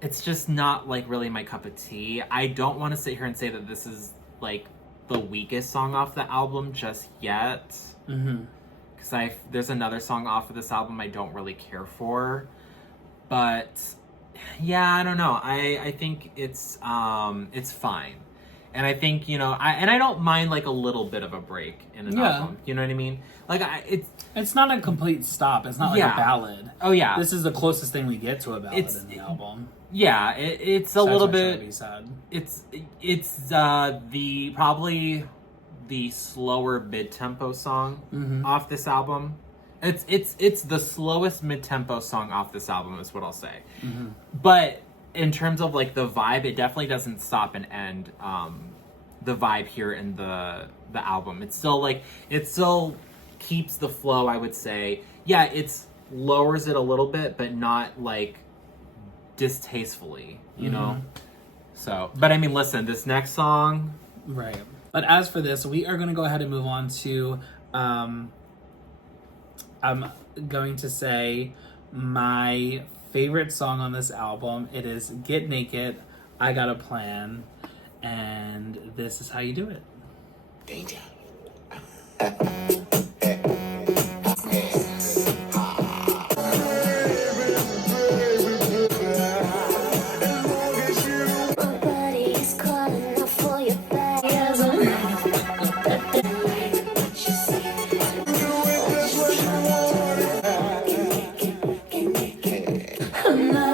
it's just not, like, really my cup of tea. I don't want to sit here and say that this is, like, the weakest song off the album just yet. Because there's another song off of this album I don't really care for. But, yeah, I don't know. I think it's fine. And I think, you know, I don't mind, like, a little bit of a break in an album. You know what I mean? Like, it's not a complete stop. It's not like a ballad. Oh, yeah. This is the closest thing we get to a ballad in the album. Yeah, it's a little bit. It's the probably the slower mid-tempo song off this album. It's the slowest mid-tempo song off this album is what I'll say. But in terms of, like, the vibe, it definitely doesn't stop and end the vibe here in the album. It's still, like, it still keeps the flow, I would say. Yeah, it's lowers it a little bit, but not, like, distastefully, you know? So, but I mean, listen, this next song... Right. But as for this, we are going to go ahead and move on to, I'm going to say my favorite song on this album. It is Get Naked, I Got a Plan, and this is how you do it. Danger.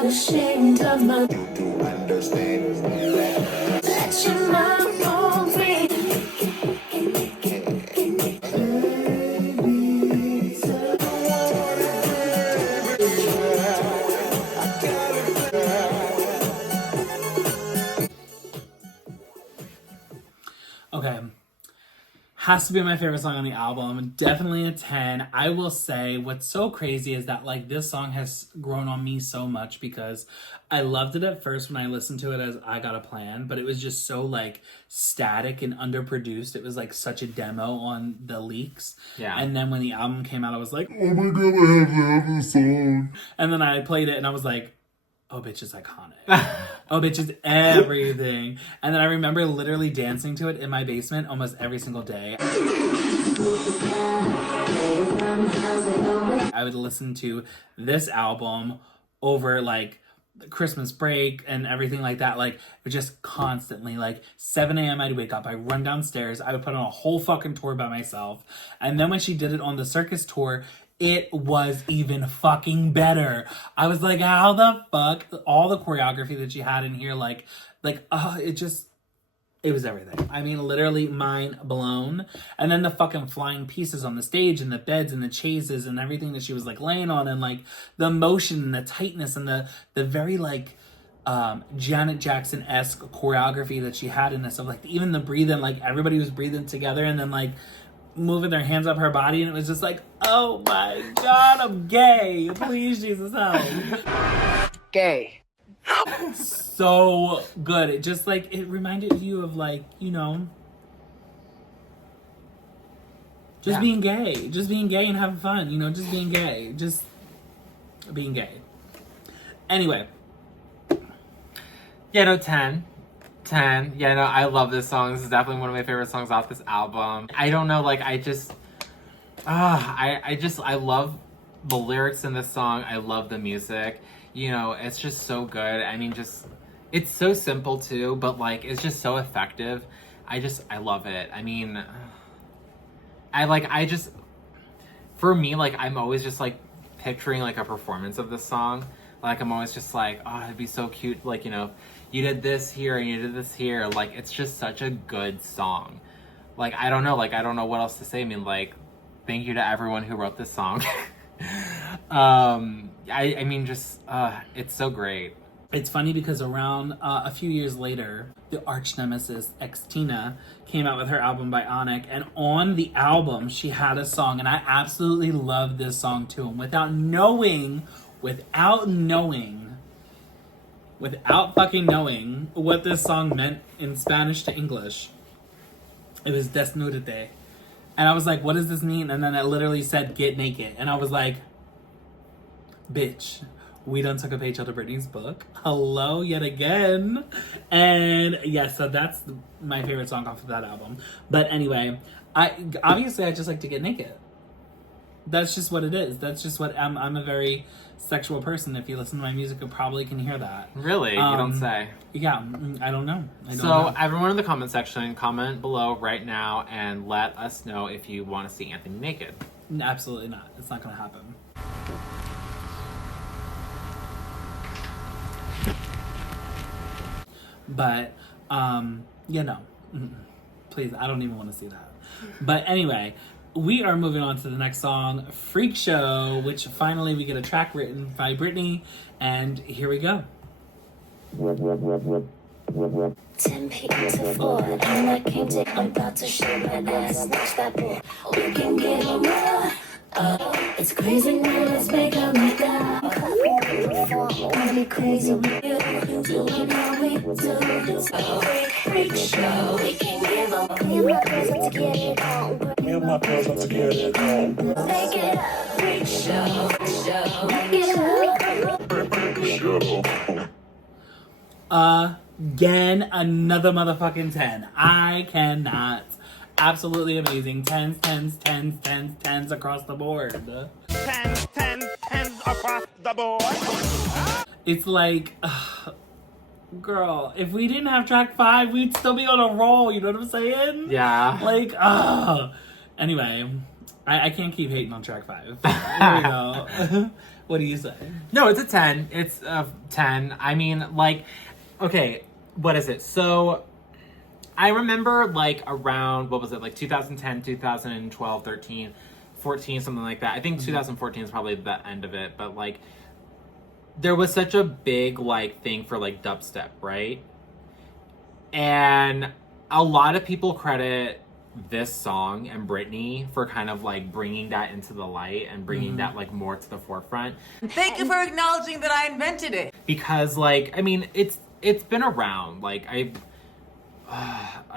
Ashamed of my understand that you're my own free. Okay. Has to be my favorite song on the album. Definitely a 10. I will say what's so crazy is that, like, this song has grown on me so much because I loved it at first when I listened to it as I Got a Plan, but it was just so, like, static and underproduced. It was like such a demo on the leaks. Yeah. And then when the album came out, I was like, oh my god, I have to have this song. And then I played it and I was like, oh, bitch is iconic. Oh, bitch is everything. And then I remember literally dancing to it in my basement almost every single day. I would listen to this album over, like, Christmas break and everything like that, like just constantly, like 7 a.m. I'd wake up, I'd run downstairs, I would put on a whole fucking tour by myself. And then when she did it on the circus tour, it was even fucking better. I was like, how the fuck? All the choreography that she had in here, it was everything. I mean, literally mind blown. And then the fucking flying pieces on the stage and the beds and the chases and everything that she was like laying on, and like the motion and the tightness and the very like Janet Jackson-esque choreography that she had in this, of like even the breathing, like everybody was breathing together and then like moving their hands up her body, and it was just like, oh my God, I'm gay. Please, Jesus, help. Gay. So good. It just like, it reminded you of like, you know, just being gay and having fun, you know, just being gay. Anyway. Yeah, no, 10. Yeah, no, I love this song. This is definitely one of my favorite songs off this album. I don't know, like, I love the lyrics in this song. I love the music. You know, it's just so good. I mean, it's so simple too, but like, it's just so effective. I love it. I mean, for me, like, I'm always just like picturing like a performance of this song. Like, I'm always just like, oh, it'd be so cute. Like, you know, you did this here and you did this here. Like, it's just such a good song. Like, I don't know what else to say. I mean, like, thank you to everyone who wrote this song. I mean, just, it's so great. It's funny because around a few years later, the arch nemesis Xtina came out with her album Bionic, and on the album she had a song, and I absolutely loved this song too. And without fucking knowing what this song meant in Spanish to English, it was desnudate. And I was like, what does this mean? And then it literally said, get naked. And I was like, bitch, we done took a page out of Britney's book. Hello, yet again. And yeah, so that's my favorite song off of that album. But anyway, I just like to get naked. That's just what it is. That's just what, I'm a very sexual person. If you listen to my music, you probably can hear that. Really? You don't say. Yeah, I don't know. Everyone in the comment section, comment below right now and let us know if you want to see Anthony naked. Absolutely not. It's not going to happen. But, you know, please, I don't even want to see that. But anyway, we are moving on to the next song, Freakshow, which finally we get a track written by Britney, and here we go. 10 p.m. to 4, and I can't take, I'm about to show my ass, snatch that boy. We can get on more. It's crazy now, let's make up like that. Wanna be crazy with you, doing how we do. Freak show, we can give them. Me and my girls want to get it on. Make it up, freak show, make it up. Again, another motherfucking 10. I cannot. Absolutely amazing. 10s across the board. 10s across the board. It's like, girl, if we didn't have track 5, we'd still be on a roll, you know what I'm saying? Yeah. Like, anyway, I can't keep hating on track 5. There we go. What do you say? No, it's a 10. It's a 10. I mean, like, okay, what is it? So, I remember, like, around, what was it, like 2010, 2012, 13, 14, something like that. I think 2014 is probably the end of it, but, like, there was such a big, like, thing for, like, dubstep, right? And a lot of people credit this song and Britney for kind of, like, bringing that into the light and bringing that, like, more to the forefront. Thank you for acknowledging that I invented it. Because, like, I mean, it's been around. Like, I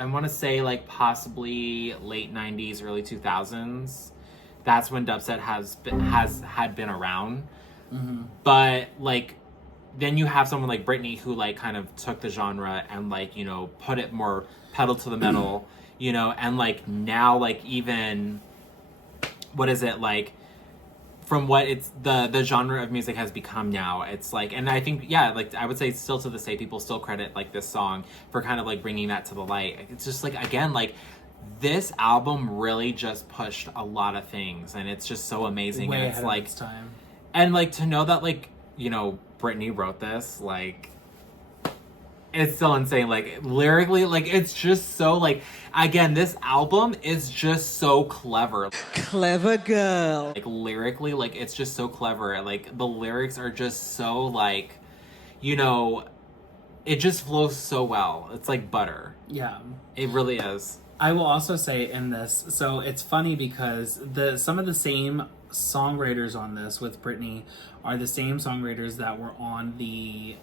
want to say, like, possibly late 90s, early 2000s. That's when dubstep had been around. Mm-hmm. But, like, then you have someone like Britney who, like, kind of took the genre and, like, you know, put it more pedal to the metal, you know, and, like, now, like, even, what is it, like, from what it's the genre of music has become now. It's like, and I think, yeah, like I would say still to this day, people still credit like this song for kind of like bringing that to the light. It's just like, again, like this album really just pushed a lot of things, and it's just so amazing. Way and it's ahead like of its time. And like to know that like, you know, Britney wrote this, like it's still insane. Like lyrically, like it's just so like, again, this album is just so clever. Clever girl. Like lyrically, like it's just so clever. Like the lyrics are just so like, you know, it just flows so well. It's like butter. Yeah. It really is. I will also say in this, so it's funny because some of the same songwriters on this with Britney are the same songwriters that were on the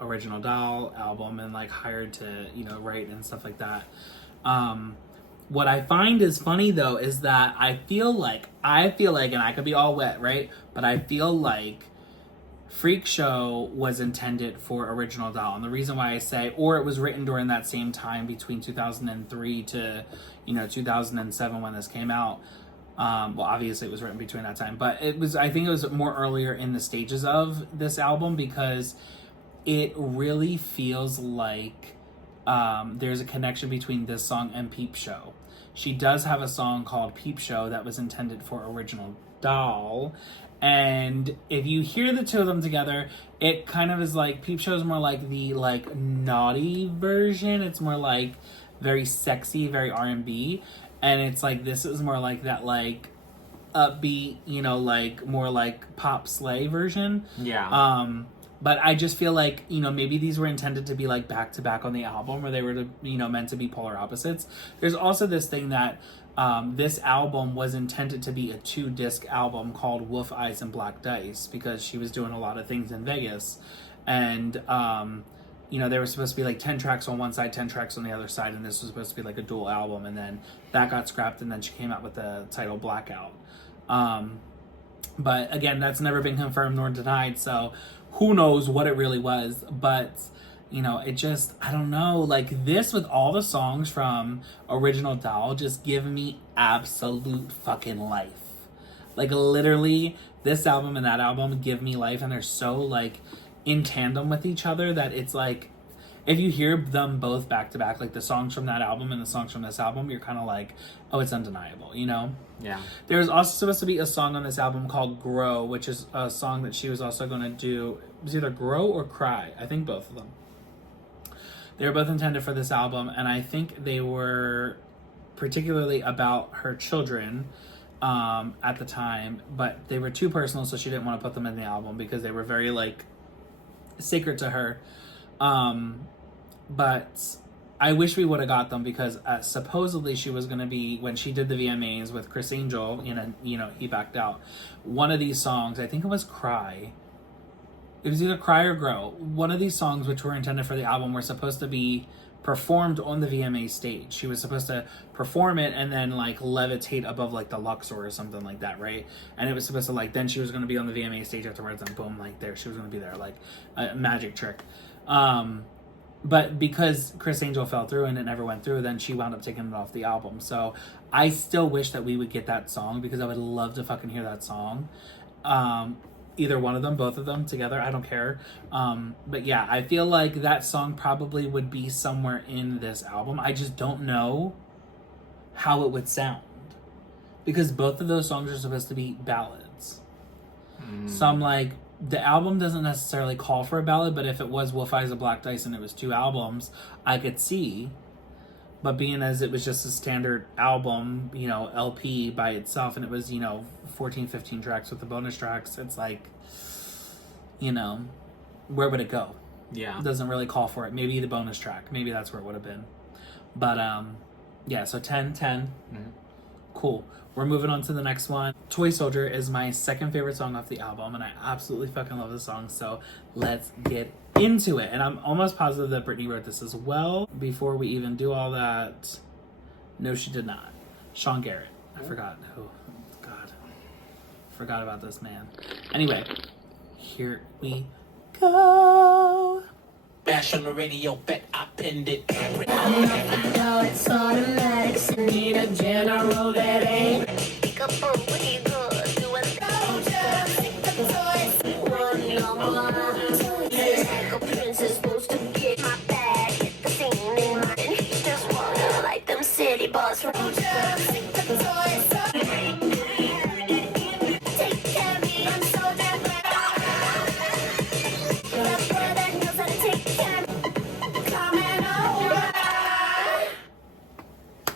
original Doll album and like hired to, you know, write and stuff like that. What I find is funny though is that I feel like, and I could be all wet, right? But I feel like Freakshow was intended for original Doll. And the reason why I say, or it was written during that same time between 2003 to, you know, 2007 when this came out. Well, obviously it was written between that time, but I think it was more earlier in the stages of this album because it really feels like there's a connection between this song and Peep Show. She does have a song called Peep Show that was intended for original Doll. And if you hear the two of them together, it kind of is like, Peep Show is more like the like naughty version. It's more like very sexy, very R&B. And it's like, this is more like that like upbeat, you know, like more like pop slay version. Yeah. But I just feel like, you know, maybe these were intended to be like back to back on the album, or they were to, you know, meant to be polar opposites. There's also this thing that this album was intended to be a 2-disc album called Wolf Eyes and Black Dice because she was doing a lot of things in Vegas. And, you know, there was supposed to be like 10 tracks on one side, 10 tracks on the other side, and this was supposed to be like a dual album. And then that got scrapped, and then she came out with the title Blackout. But again, that's never been confirmed nor denied, so who knows what it really was. But, you know, it just, I don't know, like this with all the songs from Original Doll just give me absolute fucking life. Like literally, this album and that album give me life, and they're so like in tandem with each other that it's like, if you hear them both back to back, like the songs from that album and the songs from this album, you're kind of like, oh, it's undeniable, you know? Yeah. There's also supposed to be a song on this album called Grow, which is a song that she was also going to do. It was either Grow or Cry. I think both of them. They were both intended for this album, and I think they were particularly about her children at the time, but they were too personal, so she didn't want to put them in the album because they were very, like, sacred to her. But I wish we would have got them because supposedly she was going to be, when she did the VMAs with Chris Angel, you know, he backed out. One of these songs, I think it was Cry. It was either Cry or Grow. One of these songs, which were intended for the album, were supposed to be performed on the VMA stage. She was supposed to perform it and then like levitate above like the Luxor or something like that, right? And it was supposed to like, then she was going to be on the VMA stage afterwards, and boom, like there, she was going to be there, like a magic trick. But because Chris Angel fell through and it never went through, then she wound up taking it off the album. So I still wish that we would get that song because I would love to fucking hear that song. Either one of them, both of them together, I don't care. But yeah, I feel like that song probably would be somewhere in this album. I just don't know how it would sound because both of those songs are supposed to be ballads. So I'm like, the album doesn't necessarily call for a ballad, but if it was Wolf Eyes and Black Dice and it was 2 albums, I could see. But being as it was just a standard album, you know, LP by itself, and it was, you know, 14, 15 tracks with the bonus tracks, it's like, you know, where would it go? Yeah. It doesn't really call for it. Maybe the bonus track. Maybe that's where it would have been. But, yeah, so 10. Cool. We're moving on to the next one. Toy Soldier is my second favorite song off the album, and I absolutely fucking love this song, so let's get into it. And I'm almost positive that Britney wrote this as well. Before we even do all that, no, she did not. Sean Garrett. I forgot who. God. Forgot about this man. Anyway, here we go. Bash on the radio, bet I pinned it. No, it's automatic. Need a general that ain't. Pick up on what you good. Do a soldier.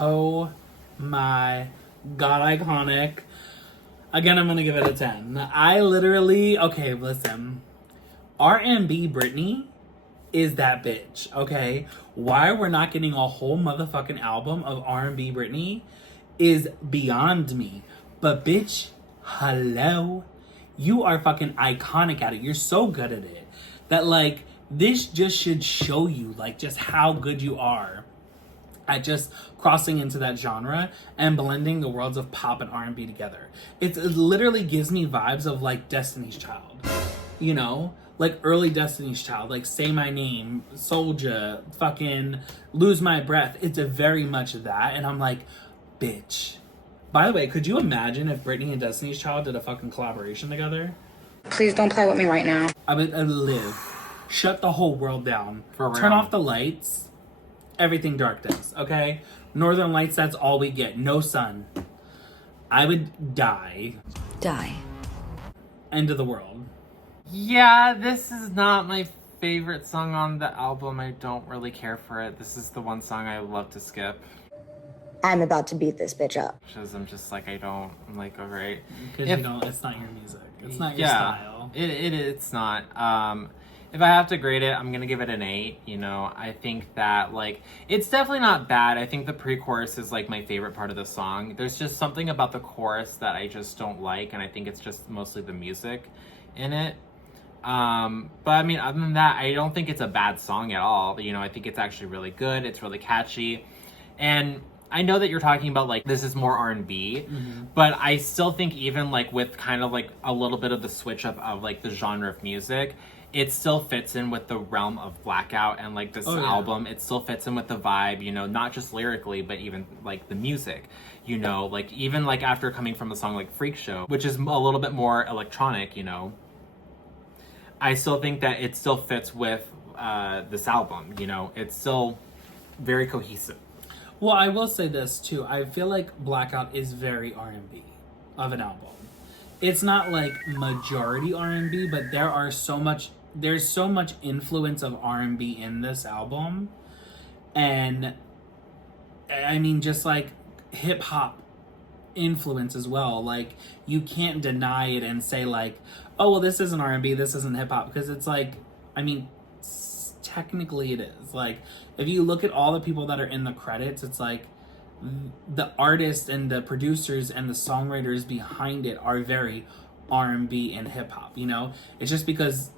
Oh my god, iconic. Again, I'm gonna give it a 10. I literally, okay, listen. R&B Britney is that bitch, okay? Why we're not getting a whole motherfucking album of R&B Britney is beyond me. But bitch, hello. You are fucking iconic at it. You're so good at it. That like, this just should show you like just how good you are at just crossing into that genre and blending the worlds of pop and R&B together. It literally gives me vibes of like Destiny's Child, you know? Like early Destiny's Child, like Say My Name, Soulja, fucking Lose My Breath. It's a very much that, and I'm like, bitch. By the way, could you imagine if Britney and Destiny's Child did a fucking collaboration together? Please don't play with me right now. I would live. Shut the whole world down. For real. Turn off the lights. Everything darkness, okay? Northern Lights, that's all we get. No sun. I would die. Die. End of the world. Yeah, this is not my favorite song on the album. I don't really care for it. This is the one song I love to skip. I'm about to beat this bitch up. Because I'm just like, I'm like, alright. Because you don't, it's not your music. It's not your style. It's not. If I have to grade it, I'm gonna give it an 8. You know, I think that, like, it's definitely not bad. I think the pre-chorus is, like, my favorite part of the song. There's just something about the chorus that I just don't like, and I think it's just mostly the music in it. But, I mean, other than that, I don't think it's a bad song at all. You know, I think it's actually really good. It's really catchy. And I know that you're talking about, like, this is more R&B, but I still think even, like, with kind of, like, a little bit of the switch up of, like, the genre of music, it still fits in with the realm of Blackout and like this album. It still fits in with the vibe, you know, not just lyrically, but even like the music, you know, like even like after coming from a song like Freakshow, which is a little bit more electronic, you know, I still think that it still fits with this album, you know, it's still very cohesive. Well, I will say this too. I feel like Blackout is very R&B of an album. It's not like majority R&B, but there's so much influence of R&B in this album. And I mean, just like hip hop influence as well. Like you can't deny it and say like, oh, well, this isn't R&B, this isn't hip hop, because it's like, I mean, technically it is. Like if you look at all the people that are in the credits, it's like the artists and the producers and the songwriters behind it are very R&B and hip hop, you know? It's just because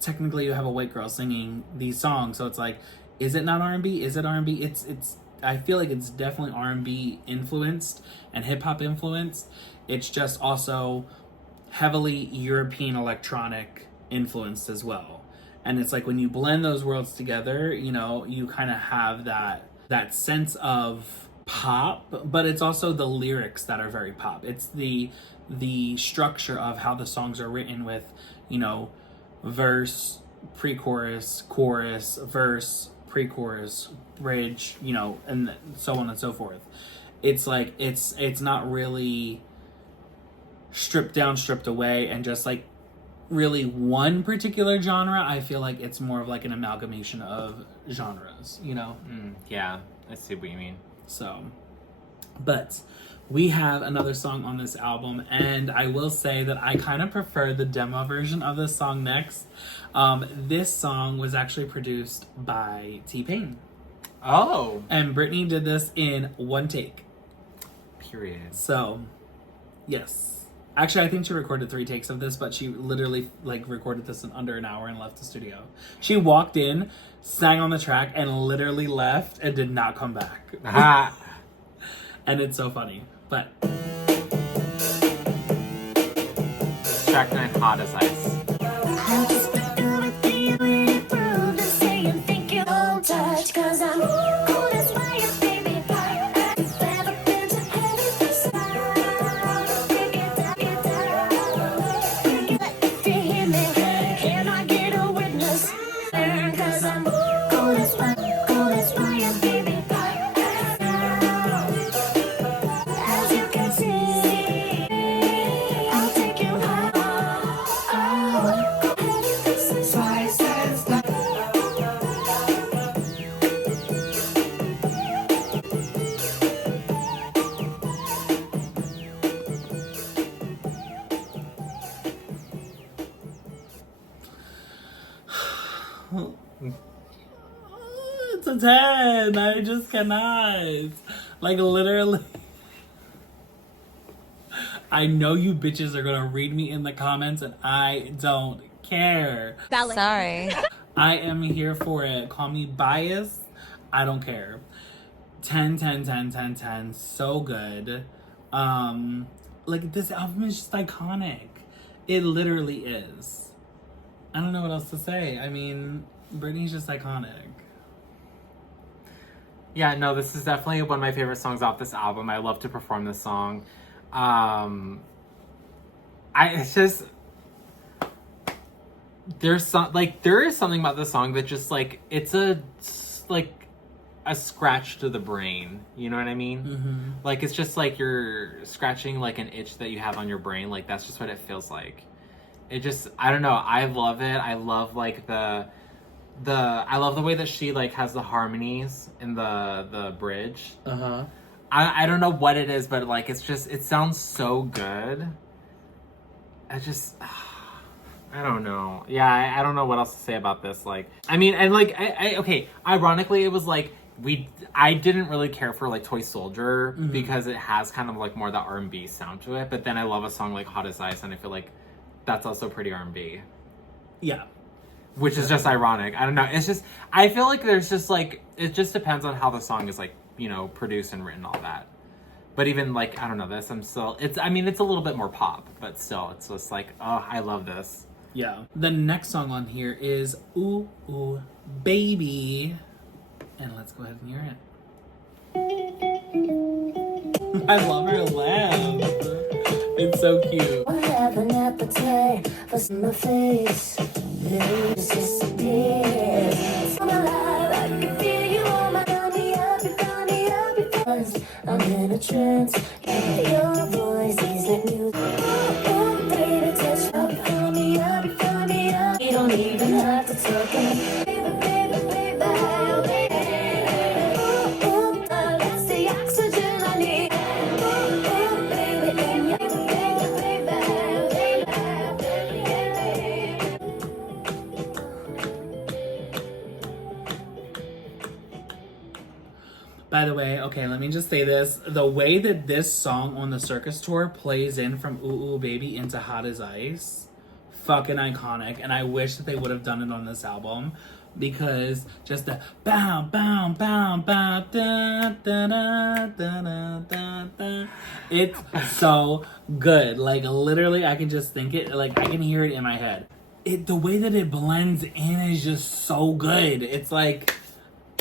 technically you have a white girl singing these songs, so it's like, is it not R&B? Is it R&B? It's I feel like it's definitely R&B influenced and hip hop influenced. It's just also heavily European electronic influenced as well. And it's like when you blend those worlds together, you know, you kind of have that sense of pop, but it's also the lyrics that are very pop. It's the structure of how the songs are written with, you know, verse, pre-chorus, chorus, verse, pre-chorus, bridge, you know, and so on and so forth. It's like it's not really stripped down, stripped away, and just like really one particular genre. I feel like it's more of like an amalgamation of genres, you know? Yeah, I see what you mean. So, but we have another song on this album, and I will say that I kind of prefer the demo version of this song next. This song was actually produced by T-Pain. Oh. And Britney did this in one take. Period. So, yes. Actually, I think she recorded 3 takes of this, but she literally like recorded this in under an hour and left the studio. She walked in, sang on the track, and literally left and did not come back. And it's so funny. But track 9, hot as ice. of 10. I just cannot. Like, literally. I know you bitches are gonna read me in the comments, and I don't care. Sorry. I am here for it. Call me biased. I don't care. 10, 10, 10, 10, 10. So good. Like, this album is just iconic. It literally is. I don't know what else to say. I mean, Britney's just iconic. Yeah, no, this is definitely one of my favorite songs off this album. I love to perform this song. It's just, there is something about this song that just, like, it's a scratch to the brain. You know what I mean? Mm-hmm. Like, it's just like you're scratching, like, an itch that you have on your brain. Like, that's just what it feels like. It just, I don't know. I love it. I love, like, I love the way that she, like, has the harmonies in the bridge. Uh-huh. I don't know what it is, but, like, it's just, it sounds so good. I don't know. Yeah, I don't know what else to say about this. Like, I mean, and, like, okay, ironically, it was, like, I didn't really care for, like, Toy Soldier because it has kind of, like, more of the R&B sound to it, but then I love a song like Hot as Ice, and I feel like that's also pretty R&B. Yeah. Which is just ironic. I don't know. It's just, I feel like there's just, like, it just depends on how the song is, like, you know, produced and written, all that. But even, like, I don't know, this, it's a little bit more pop, but still, it's just like, oh, I love this. Yeah. The next song on here is Ooh Ooh Baby. And let's go ahead and hear it. I love her laugh. It's so cute. I have an appetite for my face. Just disappears. I'm alive, I can feel you on my tummy. I'll be fast. I'm in a trance. Your voice is like music. Oh, baby, touch up on me. I'll be up. You don't even have to talk. Baby, baby, baby, that's the oxygen I need. By the way, okay, let me just say this. The way that this song on the circus tour plays in from Ooh Ooh Baby into Hot as Ice, fucking iconic. And I wish that they would have done it on this album, because just the bow, bow, bow, bow, da, da, da, da, da, da, da. It's so good. Like, literally, I can just think it, like, I can hear it in my head. The way that it blends in is just so good. It's like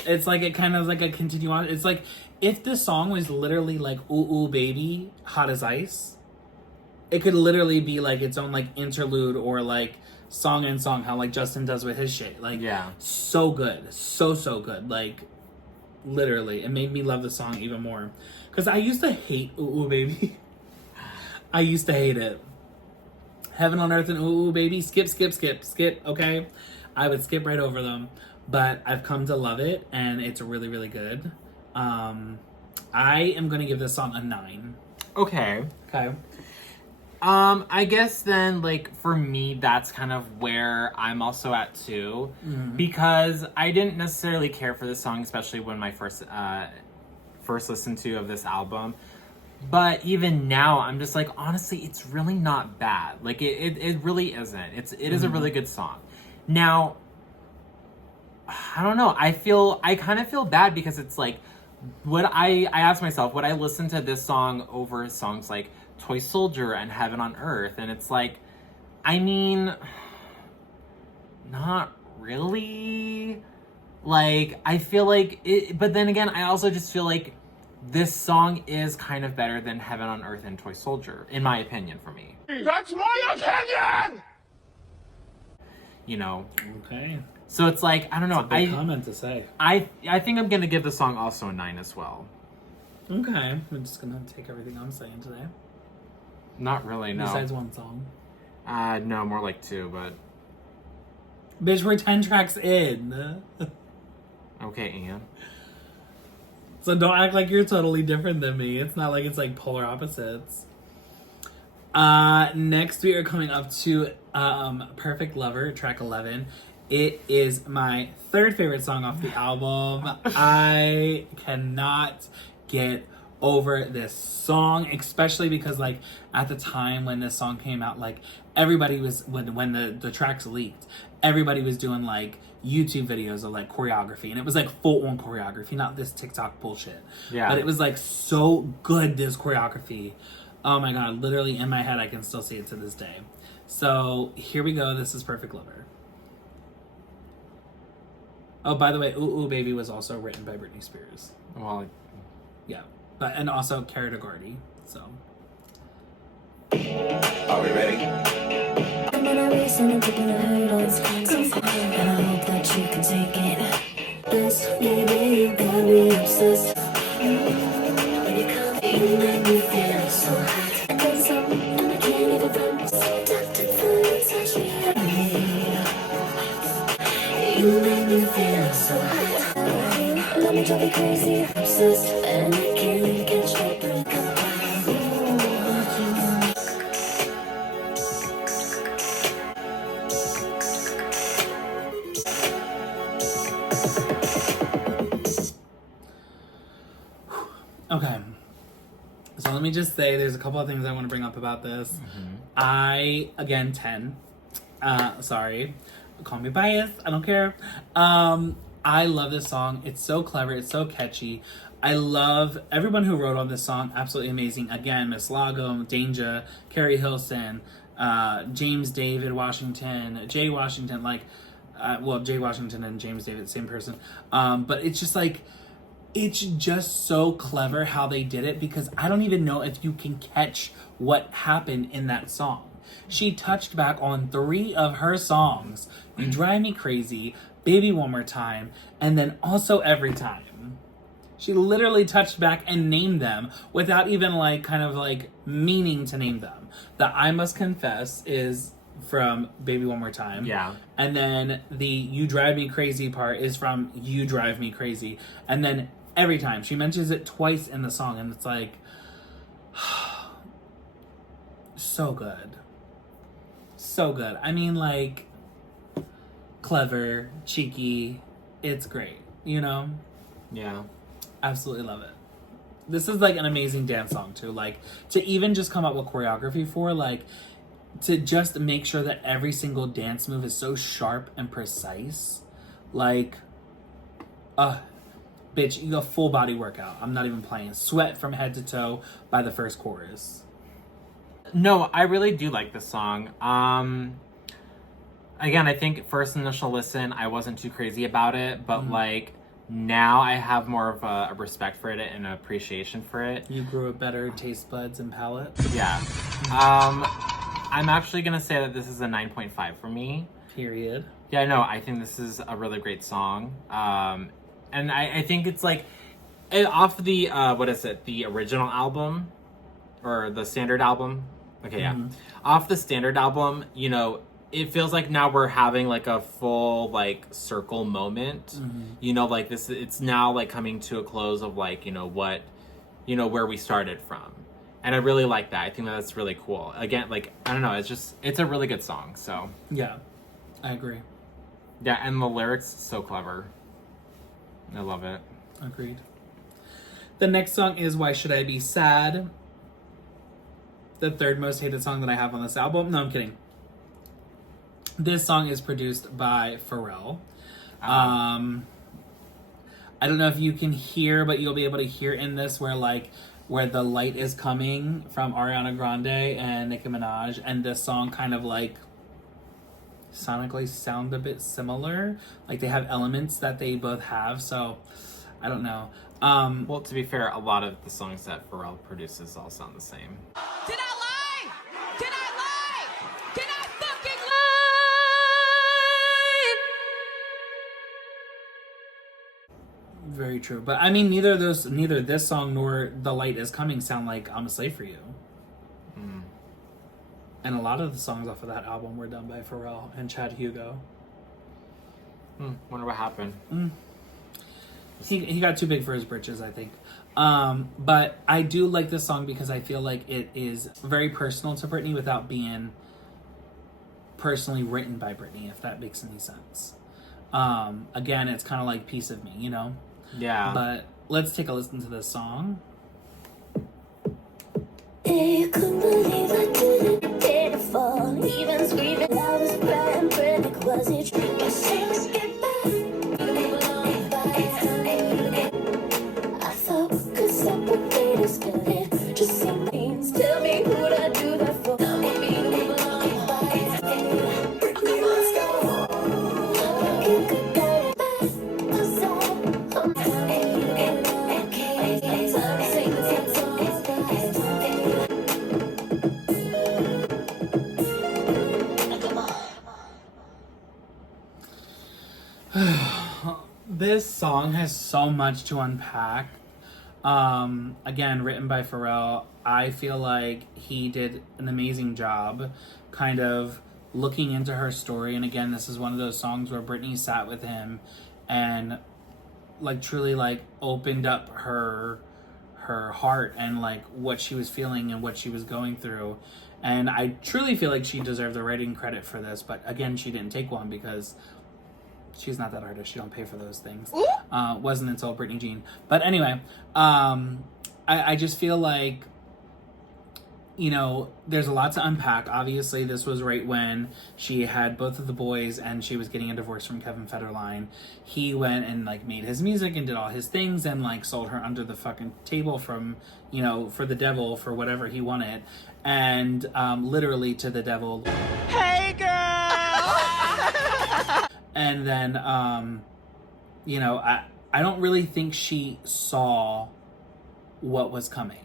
it kind of like a continuation. It's like if this song was literally like Ooh Ooh Baby, Hot as Ice, it could literally be like its own like interlude or like song in song, how like Justin does with his shit. Like, yeah, so good, so good. Like, literally, it made me love the song even more, because I used to hate Ooh Ooh Baby. I used to hate it. Heaven on Earth and Ooh Ooh Baby, skip. Okay, I would skip right over them. But I've come to love it, and it's really, really good. I am going to give this song a 9. Okay. Okay. I guess then, like, for me, that's kind of where I'm also at, too. Mm-hmm. Because I didn't necessarily care for this song, especially when I first listened to of this album. But even now, I'm just like, honestly, it's really not bad. Like, it really isn't. It is a really good song. Now, I don't know. I kind of feel bad because it's like, I asked myself, would I listen to this song over songs like Toy Soldier and Heaven on Earth? And it's like, I mean, not really. Like, I feel like it, but then again, I also just feel like this song is kind of better than Heaven on Earth and Toy Soldier, in my opinion, for me. That's my opinion! You know? Okay. So it's like, I don't know. That's a big comment to say. I think I'm going to give the song also a 9 as well. Okay. I'm just going to take everything I'm saying today. Not really, no. Besides one song. No, more like 2, but... Bitch, we're 10 tracks in. Okay, Ian. So don't act like you're totally different than me. It's not like it's like polar opposites. Next we are coming up to Perfect Lover, track 11. It is my third favorite song off the album. I cannot get over this song, especially because like at the time when this song came out, like everybody was, when the tracks leaked, everybody was doing like YouTube videos of like choreography, and it was like full on choreography, not this TikTok bullshit. Yeah. But it was like so good, this choreography. Oh my god, literally in my head I can still see it to this day. So here we go. This is Perfect Lover. Oh, by the way, Ooh Ooh Baby was also written by Britney Spears. Well, yeah. But, and also Cara DeGardi, so. Are we ready? I'm on a race and I'm taking a hurdle. It's going so far, and I hope that you can take it. This, baby, you got me obsessed. When you come, you make me feel so hot. And then some, and I can't even run. So tempted for you to touch me. You make me feel so hot. Let me drive you crazy, obsessed, and I can't catch my breath. Okay. So let me just say there's a couple of things I want to bring up about this. I, again, 10. Sorry. Call me biased. I don't care. I love this song. It's so clever. It's so catchy. I love everyone who wrote on this song. Absolutely amazing. Again, Miss Lago, Danger, Carrie Hilson, James David Washington, Jay Washington, like, Jay Washington and James David, same person. But it's just like, it's just so clever how they did it, because I don't even know if you can catch what happened in that song. She touched back on 3 of her songs. You Drive Me Crazy, Baby One More Time, and then also Every Time. She literally touched back and named them without even like kind of like meaning to name them. The I Must Confess is from Baby One More Time. Yeah. And then the You Drive Me Crazy part is from You Drive Me Crazy. And then Every Time. She mentions it twice in the song, and it's like so good. So good. I mean, like, clever, cheeky. It's great, you know? Yeah. Absolutely love it. This is like an amazing dance song too. Like, to even just come up with choreography for, like, to just make sure that every single dance move is so sharp and precise. Like, bitch, you got full body workout. I'm not even playing. Sweat from head to toe by the first chorus. No, I really do like this song. Again, I think first initial listen, I wasn't too crazy about it, but like now I have more of a respect for it and an appreciation for it. You grew a better taste buds and palate. Yeah. I'm actually gonna say that this is a 9.5 for me. Period. Yeah, no, I think this is a really great song. And I think it's like off the what is it? The original album or the standard album? Okay, yeah. Off the standard album, you know, it feels like now we're having like a full like circle moment. You know, like this, it's now like coming to a close of like, you know, what, you know, where we started from. And I really like that. I think that's really cool. Again, like, I don't know, it's a really good song. So yeah, I agree. Yeah, and the lyrics, so clever. I love it. Agreed. The next song is Why Should I Be Sad? The third most hated song that I have on this album. No, I'm kidding. This song is produced by Pharrell. I don't know if you can hear, but you'll be able to hear in this where the light is coming from Ariana Grande and Nicki Minaj, and this song kind of like sonically sound a bit similar. Like they have elements that they both have, so I don't know. Well, to be fair, a lot of the songs that Pharrell produces all sound the same. Did I lie? Did I lie? Did I fucking lie? Very true. But I mean, neither this song nor The Light Is Coming sound like I'm a Slave for You. And a lot of the songs off of that album were done by Pharrell and Chad Hugo. Wonder what happened. He got too big for his britches, I think. But I do like this song because I feel like it is very personal to Britney without being personally written by Britney, if that makes any sense. Again, it's kind of like Piece of Me, you know? Yeah. But let's take a listen to this song. Hey, I couldn't believe I didn't get a fall. Even screaming, I was crying, panic, was it true? I said, get back. I thought we could separate us, but it just seemed means. Tell me who'd I do that for? Now me to move along by his hand. Britney, let's go. You could go back outside. I'm okay. Time to sing the same songs, guys. This song has so much to unpack. Again, written by Pharrell. I feel like he did an amazing job kind of looking into her story. And again, this is one of those songs where Britney sat with him and like truly like opened up her heart and like what she was feeling and what she was going through. And I truly feel like she deserved the writing credit for this. But again, she didn't take one because she's not that artist. She don't pay for those things. Wasn't until Britney Jean. But anyway, I just feel like, you know, there's a lot to unpack. Obviously, this was right when she had both of the boys and she was getting a divorce from Kevin Federline. He went and like made his music and did all his things and like sold her under the fucking table from, you know, for the devil for whatever he wanted. And literally to the devil. Hey, girl! And then, you know, I don't really think she saw what was coming.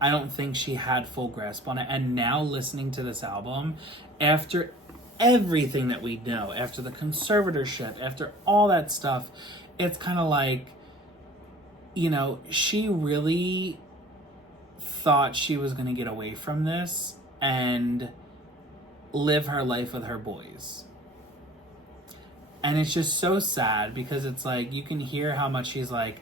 I don't think she had full grasp on it. And now listening to this album, after everything that we know, after the conservatorship, after all that stuff, it's kind of like, you know, she really thought she was going to get away from this and live her life with her boys. And it's just so sad because it's like, you can hear how much she's like,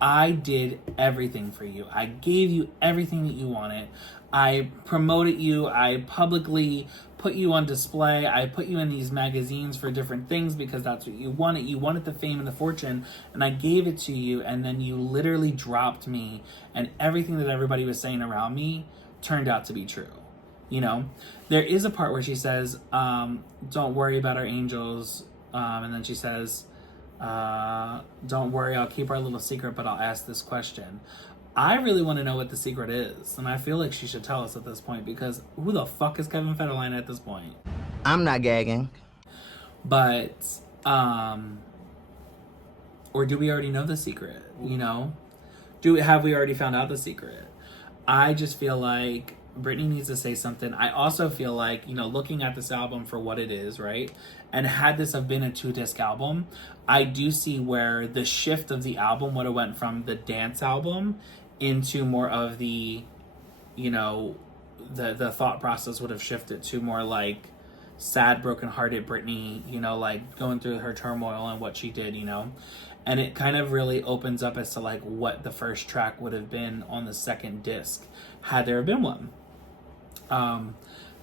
I did everything for you. I gave you everything that you wanted. I promoted you. I publicly put you on display. I put you in these magazines for different things because that's what you wanted. You wanted the fame and the fortune, and I gave it to you, and then you literally dropped me, and everything that everybody was saying around me turned out to be true. You know? There is a part where she says, don't worry about our angels. And then she says, don't worry, I'll keep our little secret, but I'll ask this question. I really want to know what the secret is. And I feel like she should tell us at this point because who the fuck is Kevin Federline at this point? I'm not gagging. But, or do we already know the secret? You know? Have we already found out the secret? I just feel like Britney needs to say something. I also feel like, you know, looking at this album for what it is, right? And had this have been a 2-disc album, I do see where the shift of the album would have went from the dance album into more of the, you know, the thought process would have shifted to more like sad, broken-hearted Britney, you know, like going through her turmoil and what she did, you know? And it kind of really opens up as to like what the first track would have been on the second disc, had there been one.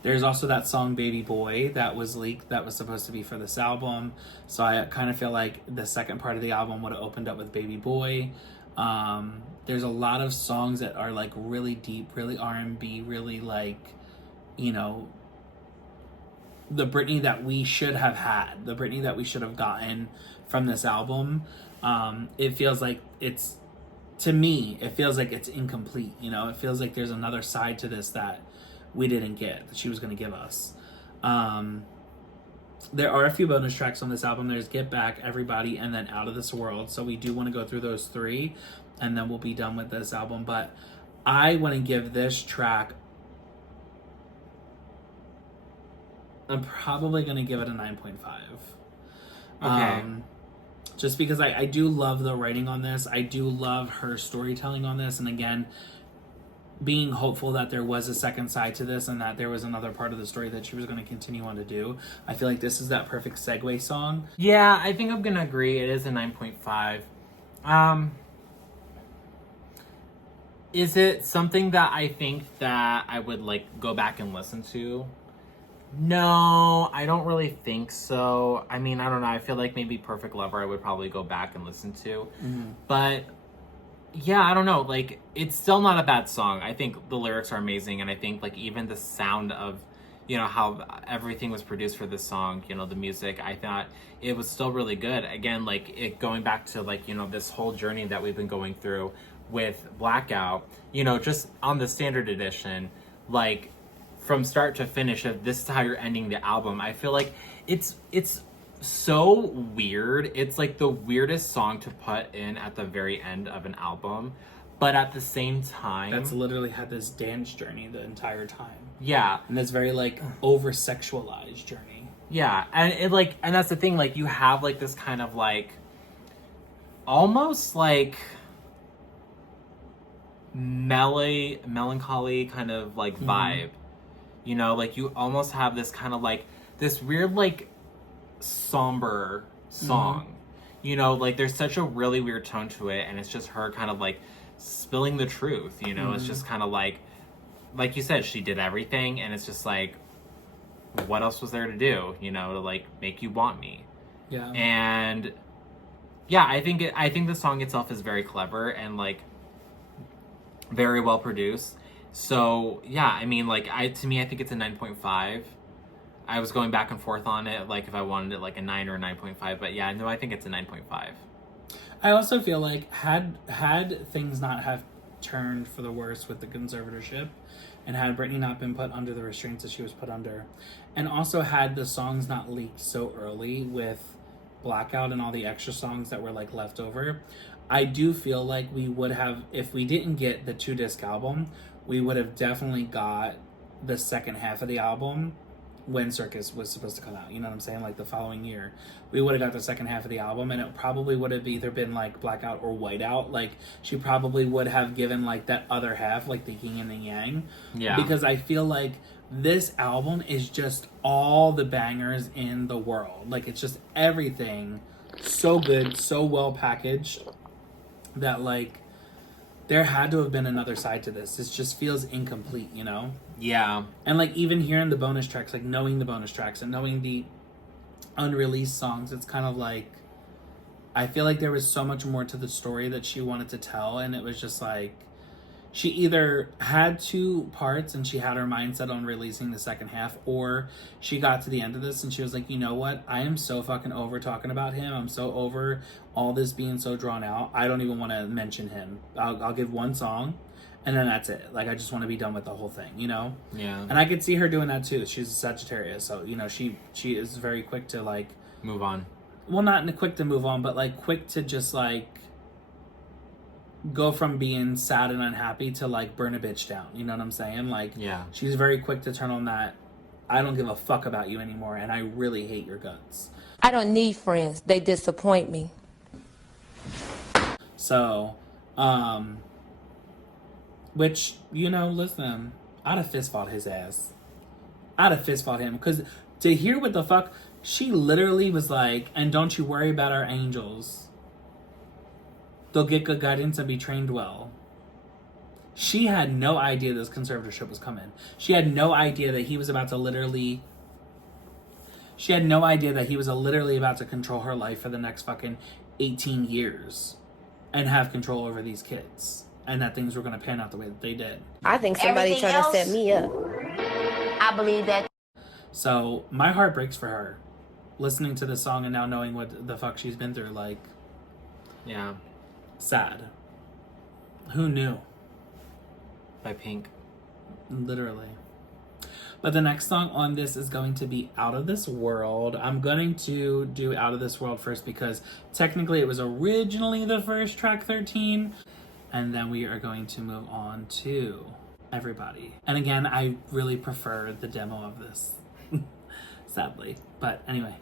There's also that song Baby Boy that was leaked that was supposed to be for this album. So I kind of feel like the second part of the album would have opened up with Baby Boy. There's a lot of songs that are like really deep, really R&B, really like, you know, the Britney that we should have had, the Britney that we should have gotten from this album. It feels like it's, to me, it feels like it's incomplete. You know, it feels like there's another side to this that we didn't get, that she was going to give us. There are a few bonus tracks on this album. There's Get Back, Everybody, and then Out of This World. So we do want to go through those 3, and then we'll be done with this album. But I want to give this track, I'm probably going to give it a 9.5. Okay. Just because I do love the writing on this. I do love her storytelling on this. And again, being hopeful that there was a second side to this and that there was another part of the story that she was going to continue on to do. I feel like this is that perfect segue song. Yeah, I think I'm going to agree. It is a 9.5. Is it something that I think that I would like go back and listen to? No, I don't really think so. I mean, I don't know. I feel like maybe Perfect Lover I would probably go back and listen to. But yeah, I don't know. Like, it's still not a bad song. I think the lyrics are amazing, and I think like even the sound of, you know, how everything was produced for this song, you know, the music, I thought it was still really good. Again, like it going back to like, you know, this whole journey that we've been going through with Blackout, you know, just on the standard edition, like from start to finish of this is how you're ending the album. I feel like it's so weird. It's like the weirdest song to put in at the very end of an album, but at the same time, That's literally had this dance journey the entire time. yeah, And this very like over sexualized journey. yeah, and it like, and that's the thing, like you have like this kind of like almost like melancholy kind of like vibe, you know, like you almost have this kind of like this weird like somber song, you know, like there's such a really weird tone to it, and it's just her kind of like spilling the truth, you know. It's just kind of like you said, she did everything, and it's just like, what else was there to do, you know, to like make you want me? Yeah. And yeah, I think the song itself is very clever and like very well produced. So yeah, I mean, like to me, I think it's a 9.5. I was going back and forth on it, like if I wanted it like a 9 or a 9.5, but yeah, no, I think it's a 9.5. I also feel like had things not have turned for the worse with the conservatorship, and had Britney not been put under the restraints that she was put under, and also had the songs not leaked so early with Blackout and all the extra songs that were like left over, I do feel like we would have, if we didn't get the 2-disc album, we would have definitely got the second half of the album when Circus was supposed to come out, you know what I'm saying? Like the following year, we would have got the second half of the album, and it probably would have either been like Blackout or Whiteout. Like she probably would have given like that other half, like the yin and the yang. Yeah. Because I feel like this album is just all the bangers in the world. Like it's just everything so good, so well packaged that like there had to have been another side to this. This just feels incomplete, you know? Yeah. And like even hearing the bonus tracks, like knowing the bonus tracks and knowing the unreleased songs, it's kind of like, I feel like there was so much more to the story that she wanted to tell, and it was just like, she either had 2 parts and she had her mindset on releasing the second half, or she got to the end of this and she was like, you know what? I am so fucking over talking about him. I'm so over all this being so drawn out. I don't even want to mention him. I'll give 1 song and then that's it. Like, I just want to be done with the whole thing, you know? Yeah. And I could see her doing that too. She's a Sagittarius, so, you know, she is very quick to like... move on. Well, not quick to move on, but like quick to just like go from being sad and unhappy to like burn a bitch down, you know what I'm saying? Like, yeah, she's very quick to turn on that I don't give a fuck about you anymore and I really hate your guts. I don't need friends, they disappoint me. So which, you know, listen, I'd have fist fought his ass. I'd have fist fought him, because to hear what the fuck, she literally was like, and don't you worry about our angels. They'll get good guidance and be trained well. She had no idea this conservatorship was coming. She had no idea that he was about to literally... She had no idea that he was literally about to control her life for the next fucking 18 years. And have control over these kids. And that things were going to pan out the way that they did. I think somebody Everything trying else, to set me up. I believe that. So, my heart breaks for her. Listening to this song and now knowing what the fuck she's been through, like... Yeah. Sad. Who knew? By Pink. Literally. But the next song on this is going to be Out of This World. I'm going to do Out of This World first because technically it was originally the first track, 13. And then we are going to move on to Everybody. And again, I really prefer the demo of this. Sadly. But anyway.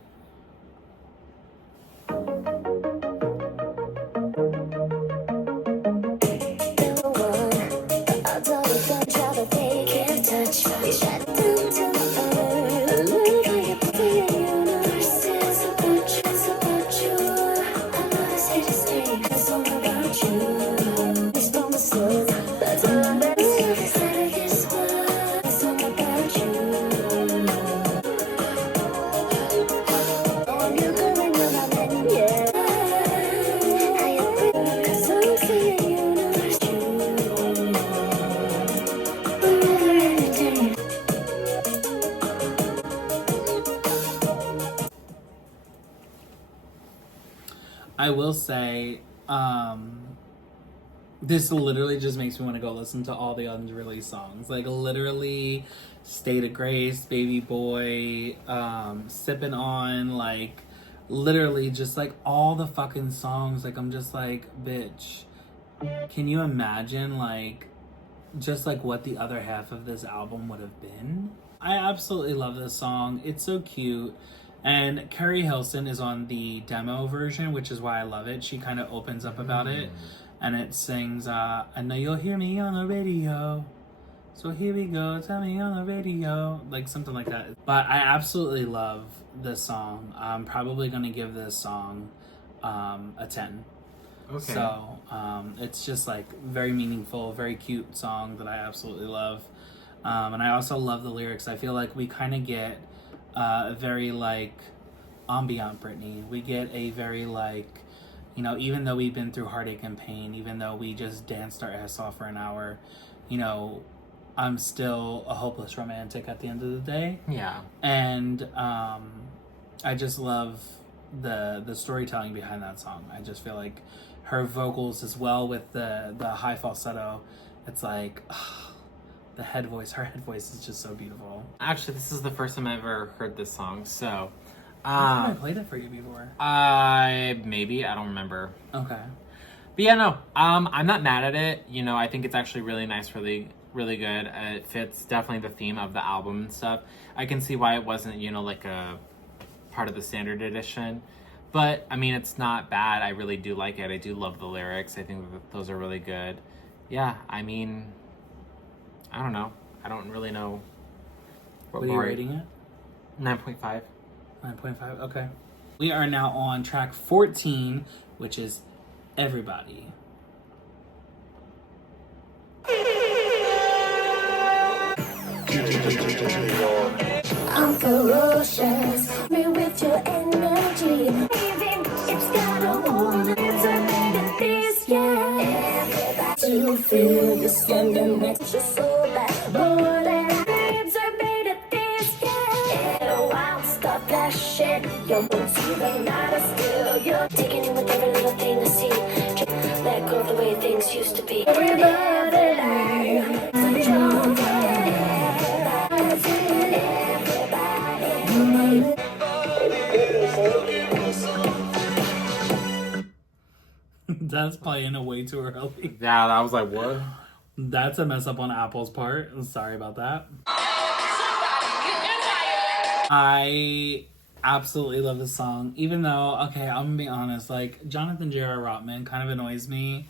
I will say, this literally just makes me want to go listen to all the unreleased songs. Like, literally, State of Grace, Baby Boy, Sippin' On, like, literally just, like, all the fucking songs. Like, I'm just like, bitch, can you imagine, like, just, like, what the other half of this album would have been? I absolutely love this song. It's so cute. And Carrie Hilson is on the demo version, which is why I love it. She kind of opens up about it. And it sings, I know you'll hear me on the radio. So here we go, tell me on the radio. Like, something like that. But I absolutely love this song. I'm probably going to give this song a 10. Okay. So, it's just, like, very meaningful, very cute song that I absolutely love. And I also love the lyrics. I feel like we kind of get a very, like, ambient Britney. We get a very, like, you know, even though we've been through heartache and pain, even though we just danced our ass off for an hour, you know, I'm still a hopeless romantic at the end of the day. Yeah. And I just love the storytelling behind that song. I just feel like her vocals as well with the high falsetto, it's like, the head voice, her head voice is just so beautiful. Actually, this is the first time I ever heard this song, so... I played it for you before. Maybe, I don't remember. Okay. But yeah, no, I'm not mad at it. You know, I think it's actually really nice, really, really good. It fits definitely the theme of the album and stuff. I can see why it wasn't, you know, like a part of the standard edition. But, I mean, it's not bad. I really do like it. I do love the lyrics. I think that those are really good. Yeah, I mean, I don't know. I don't really know. What are you rating it? 9.5. 9.5, okay. We are now on track 14, which is Everybody. I'm ferocious, me with your energy. Even it's got a woman, it's a minute this, yeah. To feel the sending next to so bad, rolling. It's a minute this, yeah. Wild stuff, that shit. Your boots, even not a still. You're taking in with every little thing I see. Let go of the way things used to be. Everybody, such a That's playing it way too early. Yeah, I was like, what? That's a mess up on Apple's part. Sorry about that. I absolutely love this song. Even though, okay, I'm gonna be honest, like, Jonathan J.R. Rotman kind of annoys me.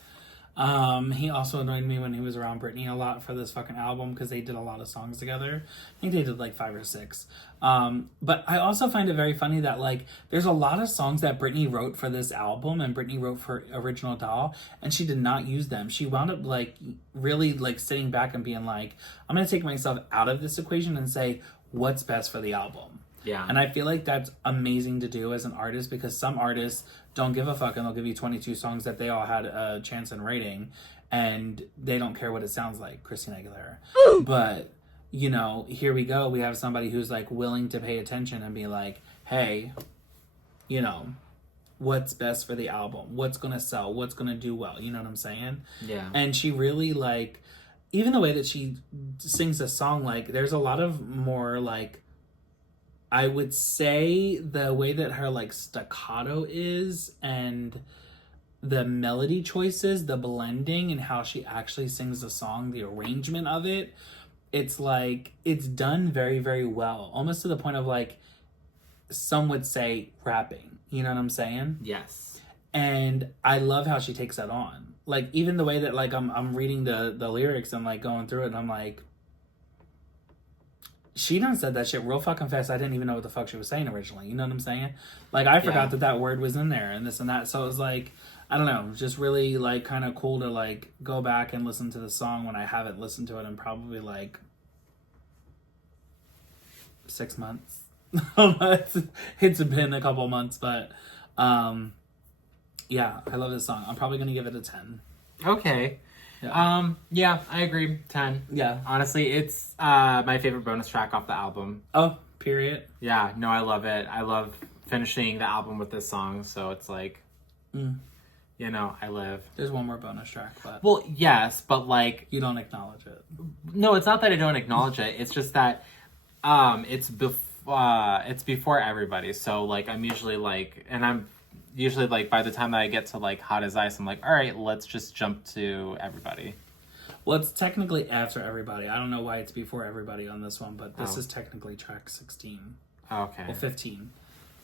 He also annoyed me when he was around Britney a lot for this fucking album because they did a lot of songs together. I think they did like 5 or 6. But I also find it very funny that, like, there's a lot of songs that Britney wrote for this album and Britney wrote for Original Doll, and she did not use them. She wound up, like, really, like, sitting back and being like, I'm gonna take myself out of this equation and say, what's best for the album? Yeah. And I feel like that's amazing to do as an artist because some artists don't give a fuck and they'll give you 22 songs that they all had a chance in writing and they don't care what it sounds like, Christina Aguilera. But, you know, here we go. We have somebody who's, like, willing to pay attention and be like, hey, you know, what's best for the album? What's going to sell? What's going to do well? You know what I'm saying? Yeah. And she really, like, even the way that she sings a song, like, there's a lot of more, like, I would say the way that her, like, staccato is and the melody choices, the blending and how she actually sings the song, the arrangement of it, it's like, it's done very, very well. Almost to the point of, like, some would say rapping. You know what I'm saying? Yes. And I love how she takes that on. Like, even the way that, like, I'm reading the lyrics and, like, going through it and I'm like, she done said that shit real fucking fast. I didn't even know what the fuck she was saying originally. You know what I'm saying? Like, I forgot that word was in there and this and that. So it was like, I don't know, just really, like, kind of cool to, like, go back and listen to the song when I haven't listened to it in probably, like, 6 months. It's been a couple months, but, yeah, I love this song. I'm probably going to give it a 10. Okay. Yeah, I agree. 10. Yeah. Honestly, it's my favorite bonus track off the album. Oh, period. Yeah, no, I love it. I love finishing the album with this song, so it's like, You know, I live. There's one more bonus track, but... Well, yes, but like... You don't acknowledge it. No, it's not that I don't acknowledge it. It's just that it's before everybody. So, like, I'm usually like... And I'm usually like, by the time that I get to like Hot as Ice, I'm like, all right, let's just jump to everybody. Well, it's technically after everybody. I don't know why it's before everybody on this one, but this is technically track 16. Oh, okay. Well, 15.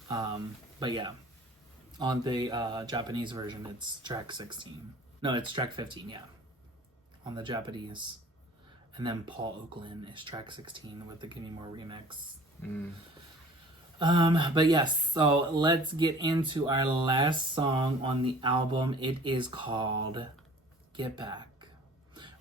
But yeah. On the Japanese version, it's track 16. No, it's track 15, yeah. On the Japanese. And then Paul Oakland is track 16 with the Gimme More remix. But yes, so let's get into our last song on the album. It is called Get Back,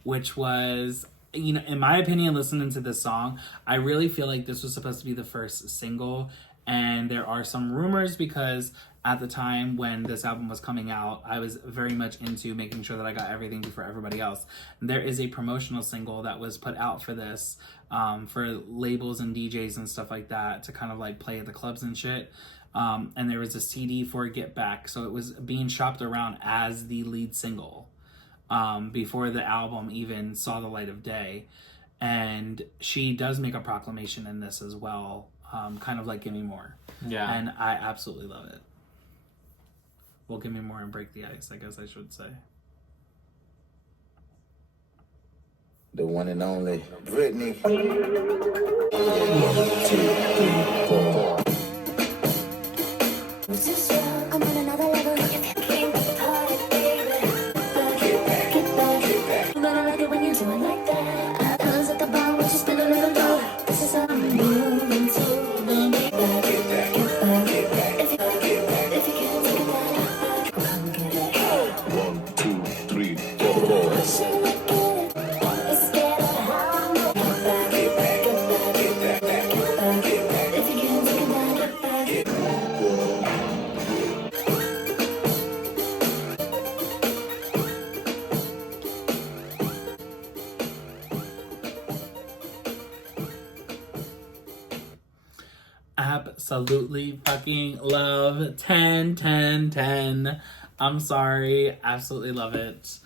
which was, you know, in my opinion, listening to this song, I really feel like this was supposed to be the first single. And there are some rumors because at the time when this album was coming out, I was very much into making sure that I got everything before everybody else. There is a promotional single that was put out for this, for labels and DJs and stuff like that to kind of like play at the clubs and shit. And there was a CD for Get Back. So it was being shopped around as the lead single before the album even saw the light of day. And she does make a proclamation in this as well. Kind of like Gimme More. Yeah. And I absolutely love it. Well, Gimme More and Break the Ice, I guess I should say. The one and only Britney. 1, 2, 3, 4. I'm on another level. Keep the party, baby. Get back, get back, get back. You better like it when you do it like that. I was at the bar, we just spin a little low. This is how I'm moving to the beat. Get back, get back, get back. If you can't take it back, come get it. 1, 2, 3, 4. Absolutely fucking love 10, 10, 10. I'm sorry. Absolutely love it.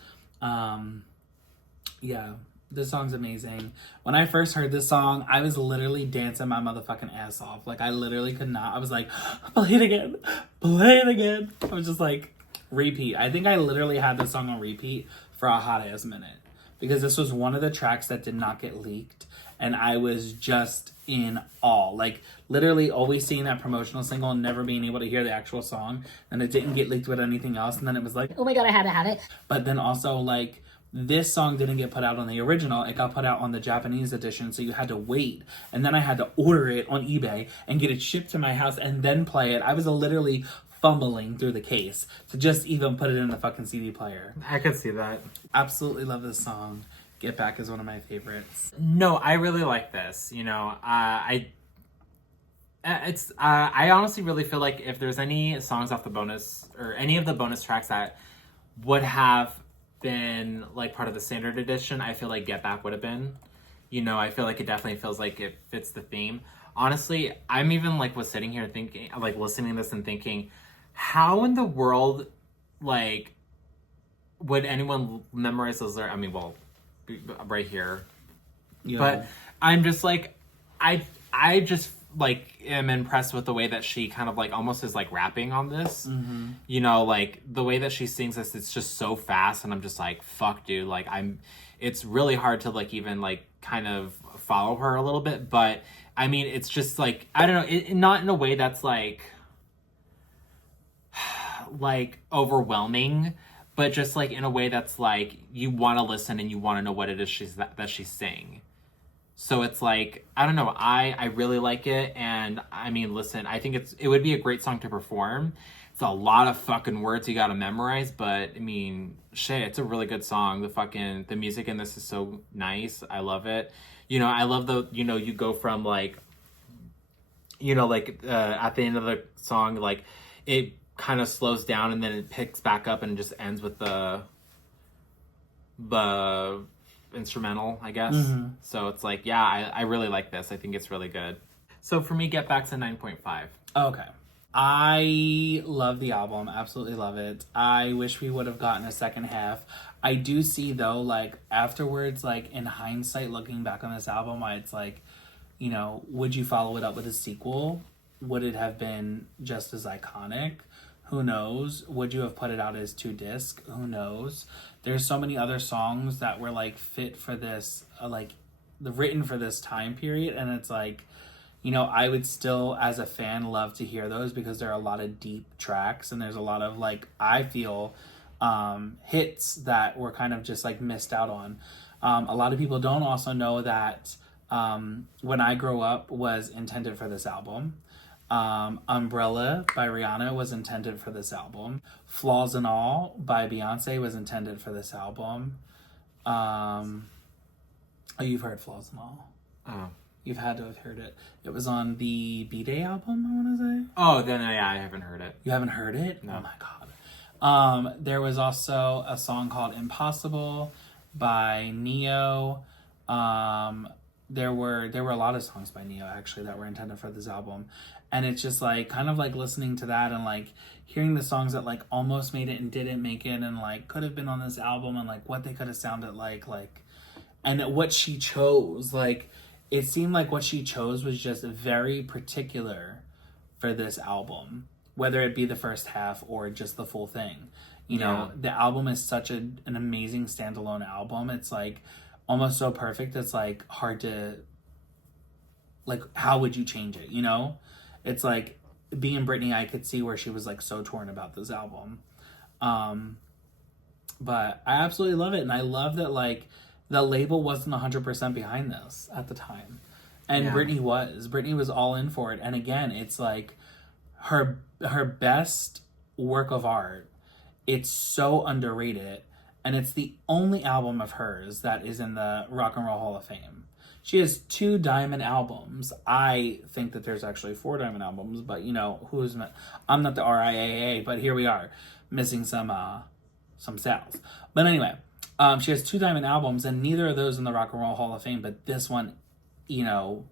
Yeah, this song's amazing. When I first heard this song, I was literally dancing my motherfucking ass off. Like, I literally could not. I was like, play it again. Play it again. I was just like, repeat. I think I literally had this song on repeat for a hot ass minute. Because this was one of the tracks that did not get leaked. And I was just in awe. Like, literally always seeing that promotional single and never being able to hear the actual song. And it didn't get leaked with anything else. And then it was like, oh my god, I had to have it. But then also, like, this song didn't get put out on the original. It got put out on the Japanese edition. So you had to wait. And then I had to order it on eBay and get it shipped to my house and then play it. I was literally fumbling through the case to just even put it in the fucking CD player. I could see that. Absolutely love this song. Get Back is one of my favorites. No, I really like this. You know, I honestly really feel like if there's any songs off the bonus or any of the bonus tracks that would have been like part of the standard edition, I feel like Get Back would have been. You know, I feel like it definitely feels like it fits the theme. Honestly, I'm even like was sitting here thinking, like listening to this and thinking, how in the world, like, would anyone memorize those lyrics? I mean, well, right here. Yeah. But I'm just like, I just like am impressed with the way that she kind of like almost is like rapping on this. Mm-hmm. You know, like the way that she sings this, it's just so fast, and I'm just like, fuck, dude. Like it's really hard to like even like kind of follow her a little bit, but I mean, it's just like, I don't know, not in a way that's like overwhelming, but just like in a way that's like you want to listen and you want to know what it is that she's saying. So it's like, I don't know, I really like it. And I mean, listen, I think it would be a great song to perform. It's a lot of fucking words you gotta memorize, but I mean, shit, it's a really good song. The music in this is so nice. I love it. You know, I love you go from like, you know, like at the end of the song, like it kind of slows down and then it picks back up and just ends with the instrumental, I guess. Mm-hmm. So it's like, yeah, I really like this. I think it's really good. So for me, Get Back's a 9.5. Okay. I love the album. Absolutely love it. I wish we would have gotten a second half. I do see, though, like, afterwards, like, in hindsight, looking back on this album, it's like, you know, would you follow it up with a sequel? Would it have been just as iconic? Who knows? Would you have put it out as 2-disc? Who knows? There's so many other songs that were, like, fit for this, written for this time period, and it's like, you know, I would still, as a fan, love to hear those because there are a lot of deep tracks and there's a lot of, like, I feel, hits that were kind of just, like, missed out on. A lot of people don't also know that When I Grow Up was intended for this album. Umbrella by Rihanna was intended for this album. Flaws and All by Beyonce was intended for this album. Oh, you've heard Flaws and All. Oh. You've had to have heard it. It was on the B-Day album, I want to say. Oh, then yeah, I haven't heard it. You haven't heard it? No. Oh my god. There was also a song called Impossible by Neo. There were a lot of songs by Neo actually that were intended for this album. And it's just like kind of like listening to that and like hearing the songs that like almost made it and didn't make it and like could have been on this album and like what they could have sounded like and what she chose, like it seemed like what she chose was just very particular for this album, whether it be the first half or just the full thing. You know, the album is such an amazing standalone album. It's like almost so perfect. It's like hard to, like, how would you change it? You know, it's like being Britney, I could see where she was like so torn about this album. But I absolutely love it. And I love that like the label wasn't 100% behind this at the time. And Britney was all in for it. And again, it's like her best work of art. It's so underrated. And it's the only album of hers that is in the Rock and Roll Hall of Fame. She has 2 diamond albums. I think that there's actually 4 diamond albums, but you know, I'm not the RIAA, but here we are, missing some sales. But anyway, she has 2 diamond albums, and neither of those in the Rock and Roll Hall of Fame, but this one, you know,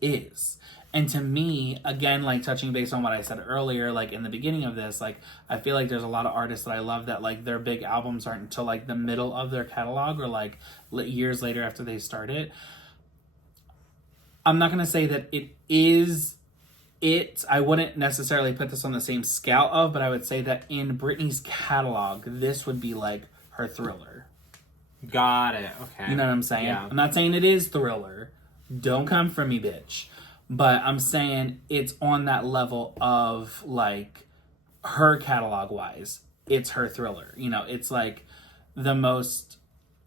is. And to me, again, like touching base on what I said earlier, like in the beginning of this, like I feel like there's a lot of artists that I love that like their big albums aren't until like the middle of their catalog or like years later after they start it. I'm not going to say that it is it. I wouldn't necessarily put this on the same scale of, but I would say that in Britney's catalog, this would be like her Thriller. Got it. Okay. You know what I'm saying? Yeah. I'm not saying it is Thriller. Don't come for me, bitch. But I'm saying it's on that level of like her catalog wise. It's her Thriller. You know, it's like the most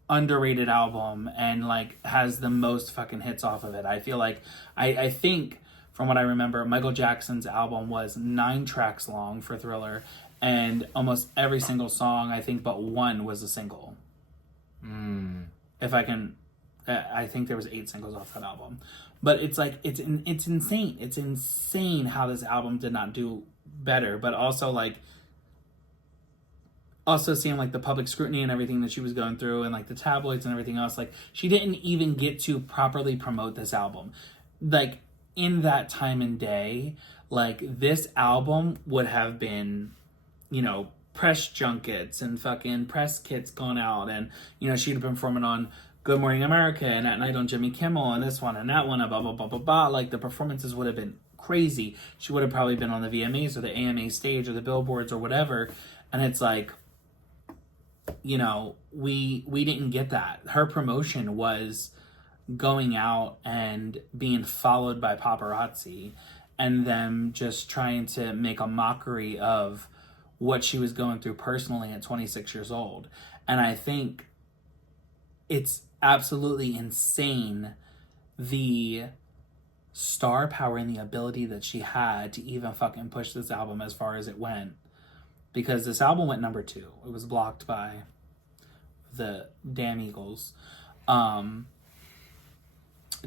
underrated album and like has the most fucking hits off of it. I feel like I think from what I remember, Michael Jackson's album was 9 tracks long for Thriller, and almost every single song, I think but one was a single. If I can, I think there was 8 singles off that album. But it's like, it's insane. It's insane how this album did not do better. But also like, also seeing like the public scrutiny and everything that she was going through and like the tabloids and everything else, like she didn't even get to properly promote this album. Like in that time and day, like this album would have been, you know, press junkets and fucking press kits gone out, and you know, she'd have been performing on Good Morning America and At Night on Jimmy Kimmel and this one and that one and blah, blah, blah, blah, blah. Like, the performances would have been crazy. She would have probably been on the VMAs or the AMA stage or the billboards or whatever. And it's like, you know, we didn't get that. Her promotion was going out and being followed by paparazzi and them just trying to make a mockery of what she was going through personally at 26 years old. And I think it's absolutely insane the star power and the ability that she had to even fucking push this album as far as it went. Because this album went number 2. It was blocked by the damn Eagles.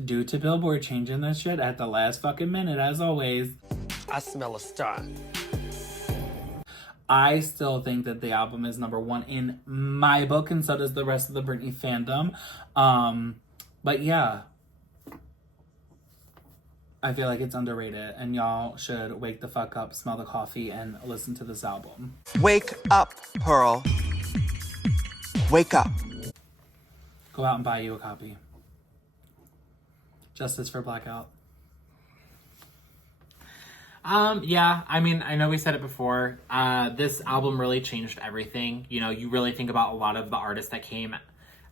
Due to Billboard changing their shit at the last fucking minute, as always. I smell a star. I still think that the album is number 1 in my book, and so does the rest of the Britney fandom. But yeah. I feel like it's underrated, and y'all should wake the fuck up, smell the coffee, and listen to this album. Wake up, Pearl. Wake up. Go out and buy you a copy. Justice for Blackout. Yeah, I mean, I know we said it before. This album really changed everything. You know, you really think about a lot of the artists that came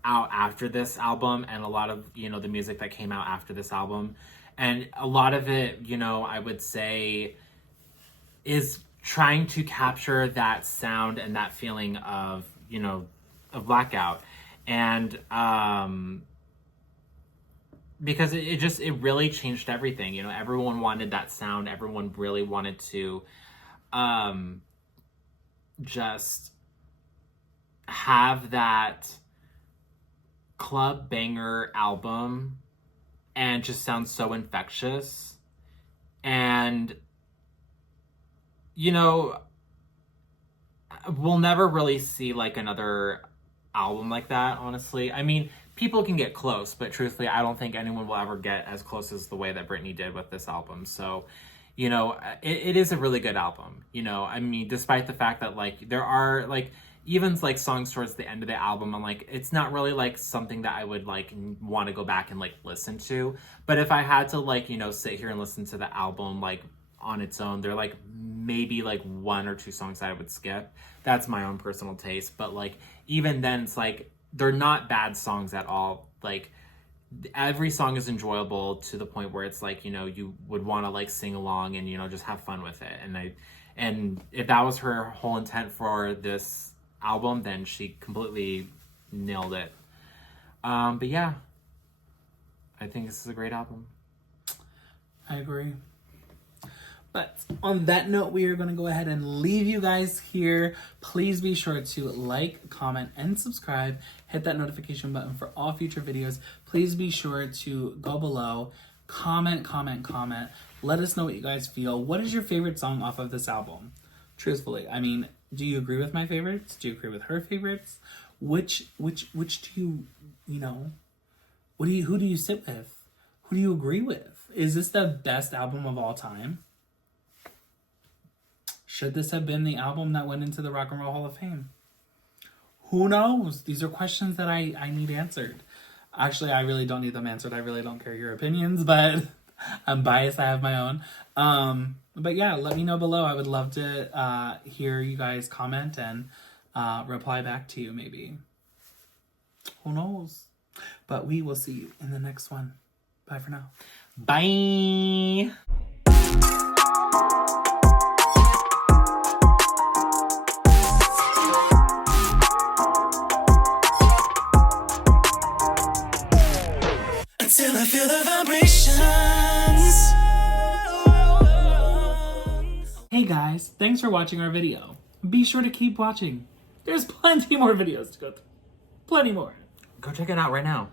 out after this album and a lot of, you know, the music that came out after this album. And a lot of it, you know, I would say is trying to capture that sound and that feeling of, you know, of Blackout. And, because it really changed everything. You know, everyone wanted that sound. Everyone really wanted to just have that club banger album and just sound so infectious. And, you know, we'll never really see like another album like that, honestly. I mean, people can get close, but truthfully, I don't think anyone will ever get as close as the way that Britney did with this album. So, you know, it is a really good album. You know, I mean, despite the fact that, like, there are, like, even, like, songs towards the end of the album, I'm like, it's not really, like, something that I would, like, want to go back and, like, listen to. But if I had to, like, you know, sit here and listen to the album, like, on its own, there are, like, maybe, like, 1 or 2 songs that I would skip. That's my own personal taste. But, like, even then, it's, like, they're not bad songs at all. Like, every song is enjoyable to the point where it's like, you know, you would want to like sing along and, you know, just have fun with it. And if that was her whole intent for this album, then she completely nailed it. But yeah, I think this is a great album. I agree. But on that note, we are going to go ahead and leave you guys here. Please be sure to like, comment, and subscribe. Hit that notification button for all future videos. Please be sure to go below, comment. Let us know what you guys feel. What is your favorite song off of this album? Truthfully, I mean, do you agree with my favorites? Do you agree with her favorites? Which do you, you know, who do you sit with? Who do you agree with? Is this the best album of all time? Should this have been the album that went into the Rock and Roll Hall of Fame? Who knows? These are questions that I need answered. Actually, I really don't need them answered. I really don't care your opinions, but I'm biased. I have my own. But yeah, let me know below. I would love to hear you guys comment and reply back to you maybe. Who knows? But we will see you in the next one. Bye for now. Bye. Until I feel the vibrations. Hey guys, thanks for watching our video. Be sure to keep watching. There's plenty more videos to go through. Plenty more. Go check it out right now.